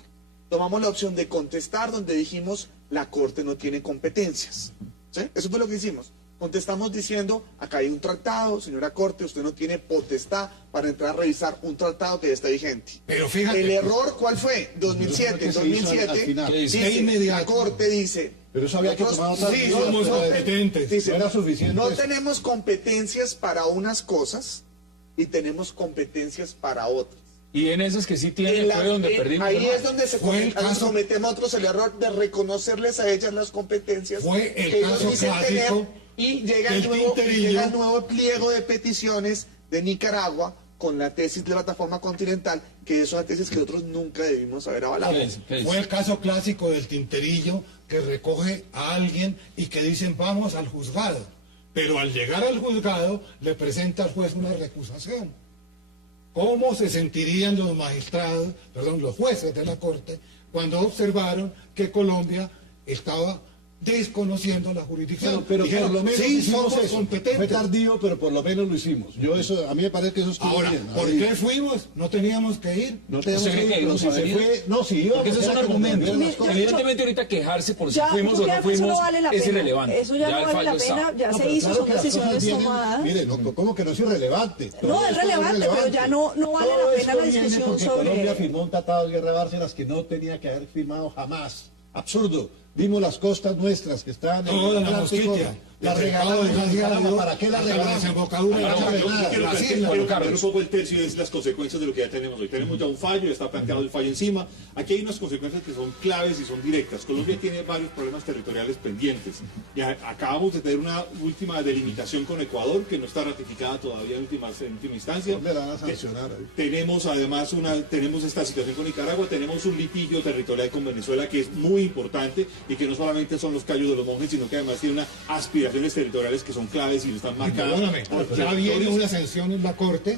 Tomamos la opción de contestar, donde dijimos la Corte no tiene competencias. ¿Sí? Eso fue lo que hicimos. Contestamos diciendo, acá hay un tratado, señora Corte, usted no tiene potestad para entrar a revisar un tratado que ya está vigente. Pero fíjate. El error, ¿cuál fue? 2007, la Corte dice... Pero eso había que tomar otra somos competentes. Dice, no era suficiente. No tenemos competencias para unas cosas y tenemos competencias para otras. Y en esas que sí tienen fue donde perdimos. Ahí es donde cometemos nosotros el error de reconocerles a ellas las competencias que ellos dicen tener, y llega el nuevo pliego de peticiones de Nicaragua con la tesis de la plataforma continental, que es una tesis que nosotros nunca debimos haber avalado. Fue el caso clásico del tinterillo que recoge a alguien y que dicen vamos al juzgado, pero al llegar al juzgado le presenta al juez una recusación. ¿Cómo se sentirían los los jueces de la Corte, cuando observaron que Colombia estaba desconociendo la jurisdicción. Bueno, pero dijeron, por lo menos sí, hicimos somos eso. competentes. Fue tardío, pero por lo menos lo hicimos. A mí me parece que eso estuvo Ahora, bien. ¿por qué fuimos? ¿No teníamos que ir? No teníamos ¿Usted cree que pero íbamos si a se venir? fue, no, si íbamos. Porque ese es un era como argumento. cambiar las cosas. Evidentemente ahorita quejarse por si Ya, fuimos yo o no creo que eso fuimos no vale la es pena. irrelevante. Eso ya no el vale la fallo está. pena, ya No, se pero hizo, claro son que las cosas decisiones vienen- tomadas. Mire, ¿cómo que no es irrelevante? Todo No, es esto relevante, pero ya no vale Todo la pena esto la viene discusión porque sobre... Colombia firmó un tratado de guerra Bárcenas que no tenía que haber firmado jamás. Absurdo. Vimos las costas nuestras que están en Toda el la Atlántico. Mosquitia. La El regalamos. mercado de gas ¿Para qué la hasta la regalamos? desembocadura de la No, Chávez. de Yo nada. quiero Las islas. cambiar un poco el tercio de las consecuencias de lo que ya tenemos hoy. Tenemos ya un fallo, ya está planteado el fallo encima. Aquí hay unas consecuencias que son claves y son directas. Colombia tiene varios problemas territoriales pendientes. Ya acabamos de tener una última delimitación con Ecuador que no está ratificada todavía en última instancia. ¿Dónde la van a sancionar? Tenemos además tenemos esta situación con Nicaragua, tenemos un litigio territorial con Venezuela que es muy importante y que no solamente son los callos de los monjes, sino que además tiene unas aspiraciones territoriales que son claves y no están marcadas. Perdóname, por ya viene territorios. una sanción en la Corte,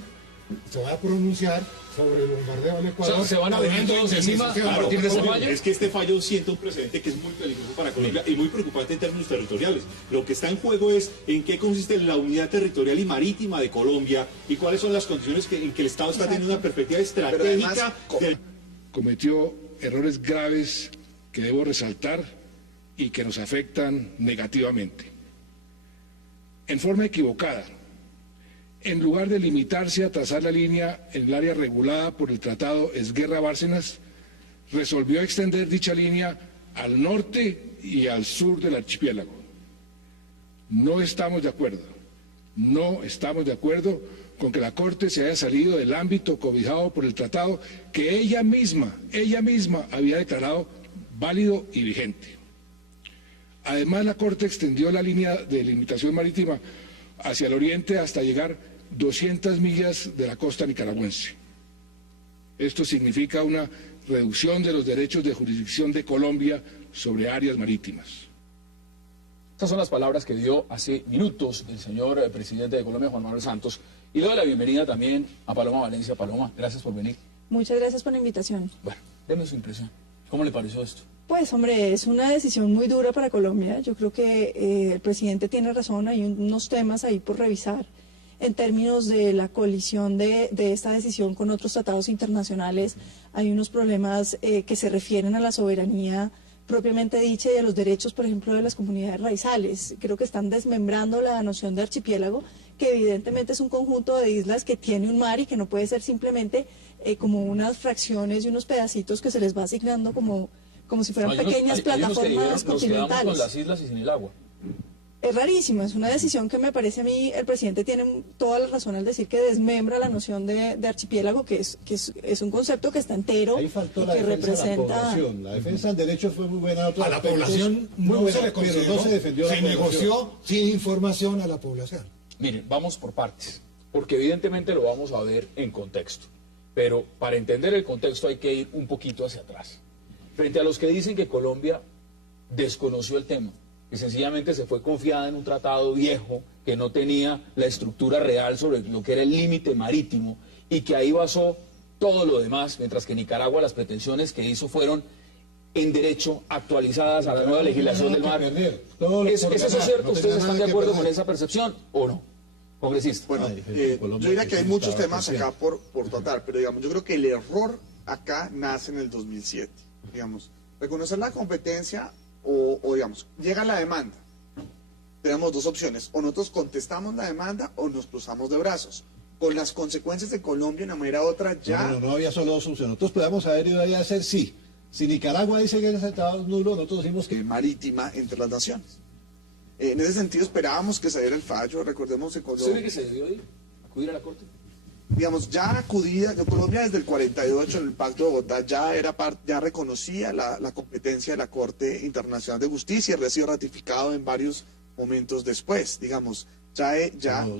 se va a pronunciar sobre el bombardeo al Ecuador. O sea, se van a venir hablando todos de encima indemnización. a partir de ese fallo. Es que este fallo sienta un precedente que es muy peligroso para Colombia y muy preocupante en términos territoriales. Lo que está en juego es en qué consiste la unidad territorial y marítima de Colombia y cuáles son las condiciones en que el Estado está teniendo una perspectiva estratégica. Cometió errores graves que debo resaltar y que nos afectan negativamente. En forma equivocada, en lugar de limitarse a trazar la línea en el área regulada por el Tratado Esguerra-Bárcenas, resolvió extender dicha línea al norte y al sur del archipiélago. No estamos de acuerdo con que la Corte se haya salido del ámbito cobijado por el tratado que ella misma había declarado válido y vigente. Además, la Corte extendió la línea de limitación marítima hacia el oriente hasta llegar 200 millas de la costa nicaragüense. Esto significa una reducción de los derechos de jurisdicción de Colombia sobre áreas marítimas. Estas son las palabras que dio hace minutos el señor presidente de Colombia, Juan Manuel Santos. Y le doy la bienvenida también a Paloma Valencia. Paloma, gracias por venir. Muchas gracias por la invitación. Bueno, déme su impresión. ¿Cómo le pareció esto? Pues hombre, es una decisión muy dura para Colombia. Yo creo que el presidente tiene razón, hay unos temas ahí por revisar en términos de la colisión de esta decisión con otros tratados internacionales. Hay unos problemas que se refieren a la soberanía propiamente dicha y a los derechos, por ejemplo, de las comunidades raizales. Creo que están desmembrando la noción de archipiélago, que evidentemente es un conjunto de islas que tiene un mar y que no puede ser simplemente como unas fracciones y unos pedacitos que se les va asignando como si fueran pequeñas plataformas nos quedamos continentales. con las islas y sin el agua. Es rarísimo, es una decisión que me parece a mí, el presidente tiene toda la razón al decir que desmembra la noción de archipiélago, que es un concepto que está entero Ahí faltó y la que defensa de la representa... población. La defensa del derecho fue muy buena. A la población no se le consideró, pero no se defendió se la población. negoció sin información a la población. Miren, vamos por partes, porque evidentemente lo vamos a ver en contexto. Pero para entender el contexto hay que ir un poquito hacia atrás. Frente a los que dicen que Colombia desconoció el tema, que sencillamente se fue confiada en un tratado viejo que no tenía la estructura real sobre lo que era el límite marítimo y que ahí basó todo lo demás, mientras que Nicaragua las pretensiones que hizo fueron en derecho actualizadas a la nueva legislación del mar. ¿Es eso cierto? ¿Ustedes están de acuerdo con esa percepción o no, congresista? Bueno, yo diría que hay muchos temas acá por tratar, pero digamos, yo creo que el error acá nace en el 2007. Digamos, reconocer la competencia o digamos, llega la demanda. Tenemos dos opciones, o nosotros contestamos la demanda o nos cruzamos de brazos. Con las consecuencias de Colombia, de una manera u otra, ya... No había solo dos opciones. Nosotros podíamos haber ido ahí a hacer sí. Si Nicaragua dice que ese tratado es nulo, nosotros decimos que... marítima entre las naciones. En ese sentido esperábamos que saliera el fallo, recordemos que Colombia... ¿Usted cree que se debió acudir a la Corte? Digamos, ya acudida, Colombia desde el 48 en el Pacto de Bogotá ya reconocía la competencia de la Corte Internacional de Justicia, había sido ratificado en varios momentos después, digamos,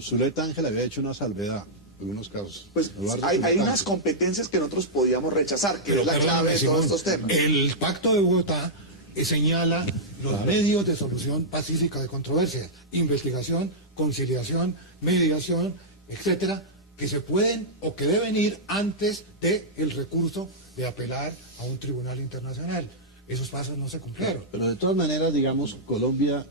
Zuleta Ángel había hecho una salvedad en algunos casos. Pues hay unas competencias que nosotros podíamos rechazar, que es la clave de todos estos temas. El Pacto de Bogotá señala los medios de solución pacífica de controversias, investigación, conciliación, mediación, etcétera, que se pueden o que deben ir antes del recurso de apelar a un tribunal internacional. esos pasos no se cumplieron. Pero de todas maneras, digamos, Colombia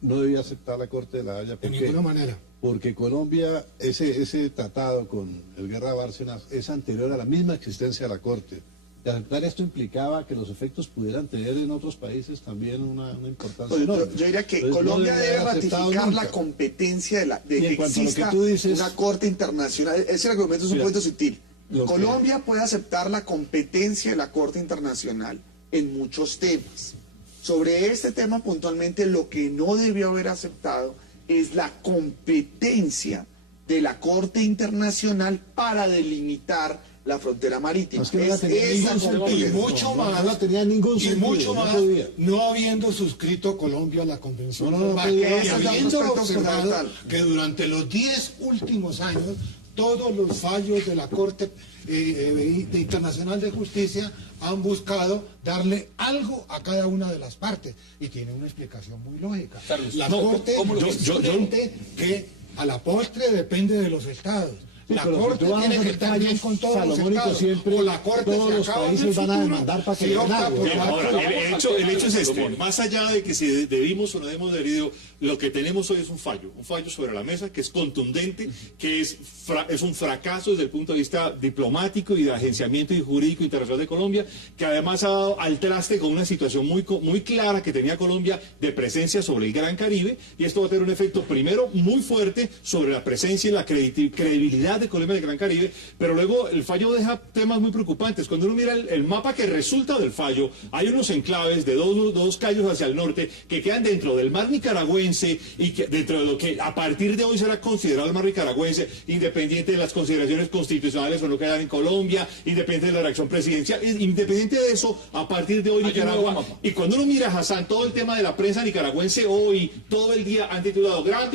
no debía aceptar la Corte de la Haya. De ninguna manera. Porque Colombia, ese tratado con el Guerra Bárcenas es anterior a la misma existencia de la Corte. Y aceptar esto implicaba que los efectos pudieran tener en otros países también una importancia enorme. Yo diría que Entonces, Colombia no debe ratificar nunca. la competencia de que en cuanto a lo que exista tú dices, una Corte Internacional. Ese argumento es un poquito sutil. lo que- Colombia puede aceptar la competencia de la Corte Internacional en muchos temas. Sobre este tema puntualmente, lo que no debió haber aceptado es la competencia de la Corte Internacional para delimitar la frontera marítima. Es que no la tenía esa ningún sentido. competencia. Y mucho más, no tenía ningún y sentido, mucho no más, podía. no habiendo suscrito Colombia la Convención No, no, no Marco, podía. y Ese es un habiendo aspecto observado fundamental. que durante los 10 últimos años todos los fallos de la Corte Internacional de Justicia han buscado darle algo a cada una de las partes y tiene una explicación muy lógica. Carlos, La no, Corte ¿cómo lo es ves? un ente que a la postre depende de los estados. Sí, La pero si Corte tú vas a tiene que hacer estar bien fallos con todos los salomónicos estados. siempre, O la Corte todos se los acaba en países el van a futuro demandar para que si le opta den por Bien, la ahora, otra. el hecho es este, más allá de que si debimos o no debemos haber ido, lo que tenemos hoy es un fallo sobre la mesa que es contundente, que es un fracaso desde el punto de vista diplomático y de agenciamiento y jurídico internacional de Colombia, que además ha dado al traste con una situación muy clara que tenía Colombia de presencia sobre el Gran Caribe, y esto va a tener un efecto primero muy fuerte sobre la presencia y la credibilidad de Colombia en el Gran Caribe, pero luego el fallo deja temas muy preocupantes. Cuando uno mira el mapa que resulta del fallo, hay unos enclaves de dos cayos hacia el norte que quedan dentro del mar nicaragüense y que dentro de lo que a partir de hoy será considerado el mar nicaragüense, independiente de las consideraciones constitucionales o no que hayan en Colombia, independiente de la reacción presidencial, independiente de eso, a partir de hoy Hay un nuevo Nicaragua. mapa. Y cuando uno mira, Hassan, todo el tema de la prensa nicaragüense hoy, todo el día han titulado Gran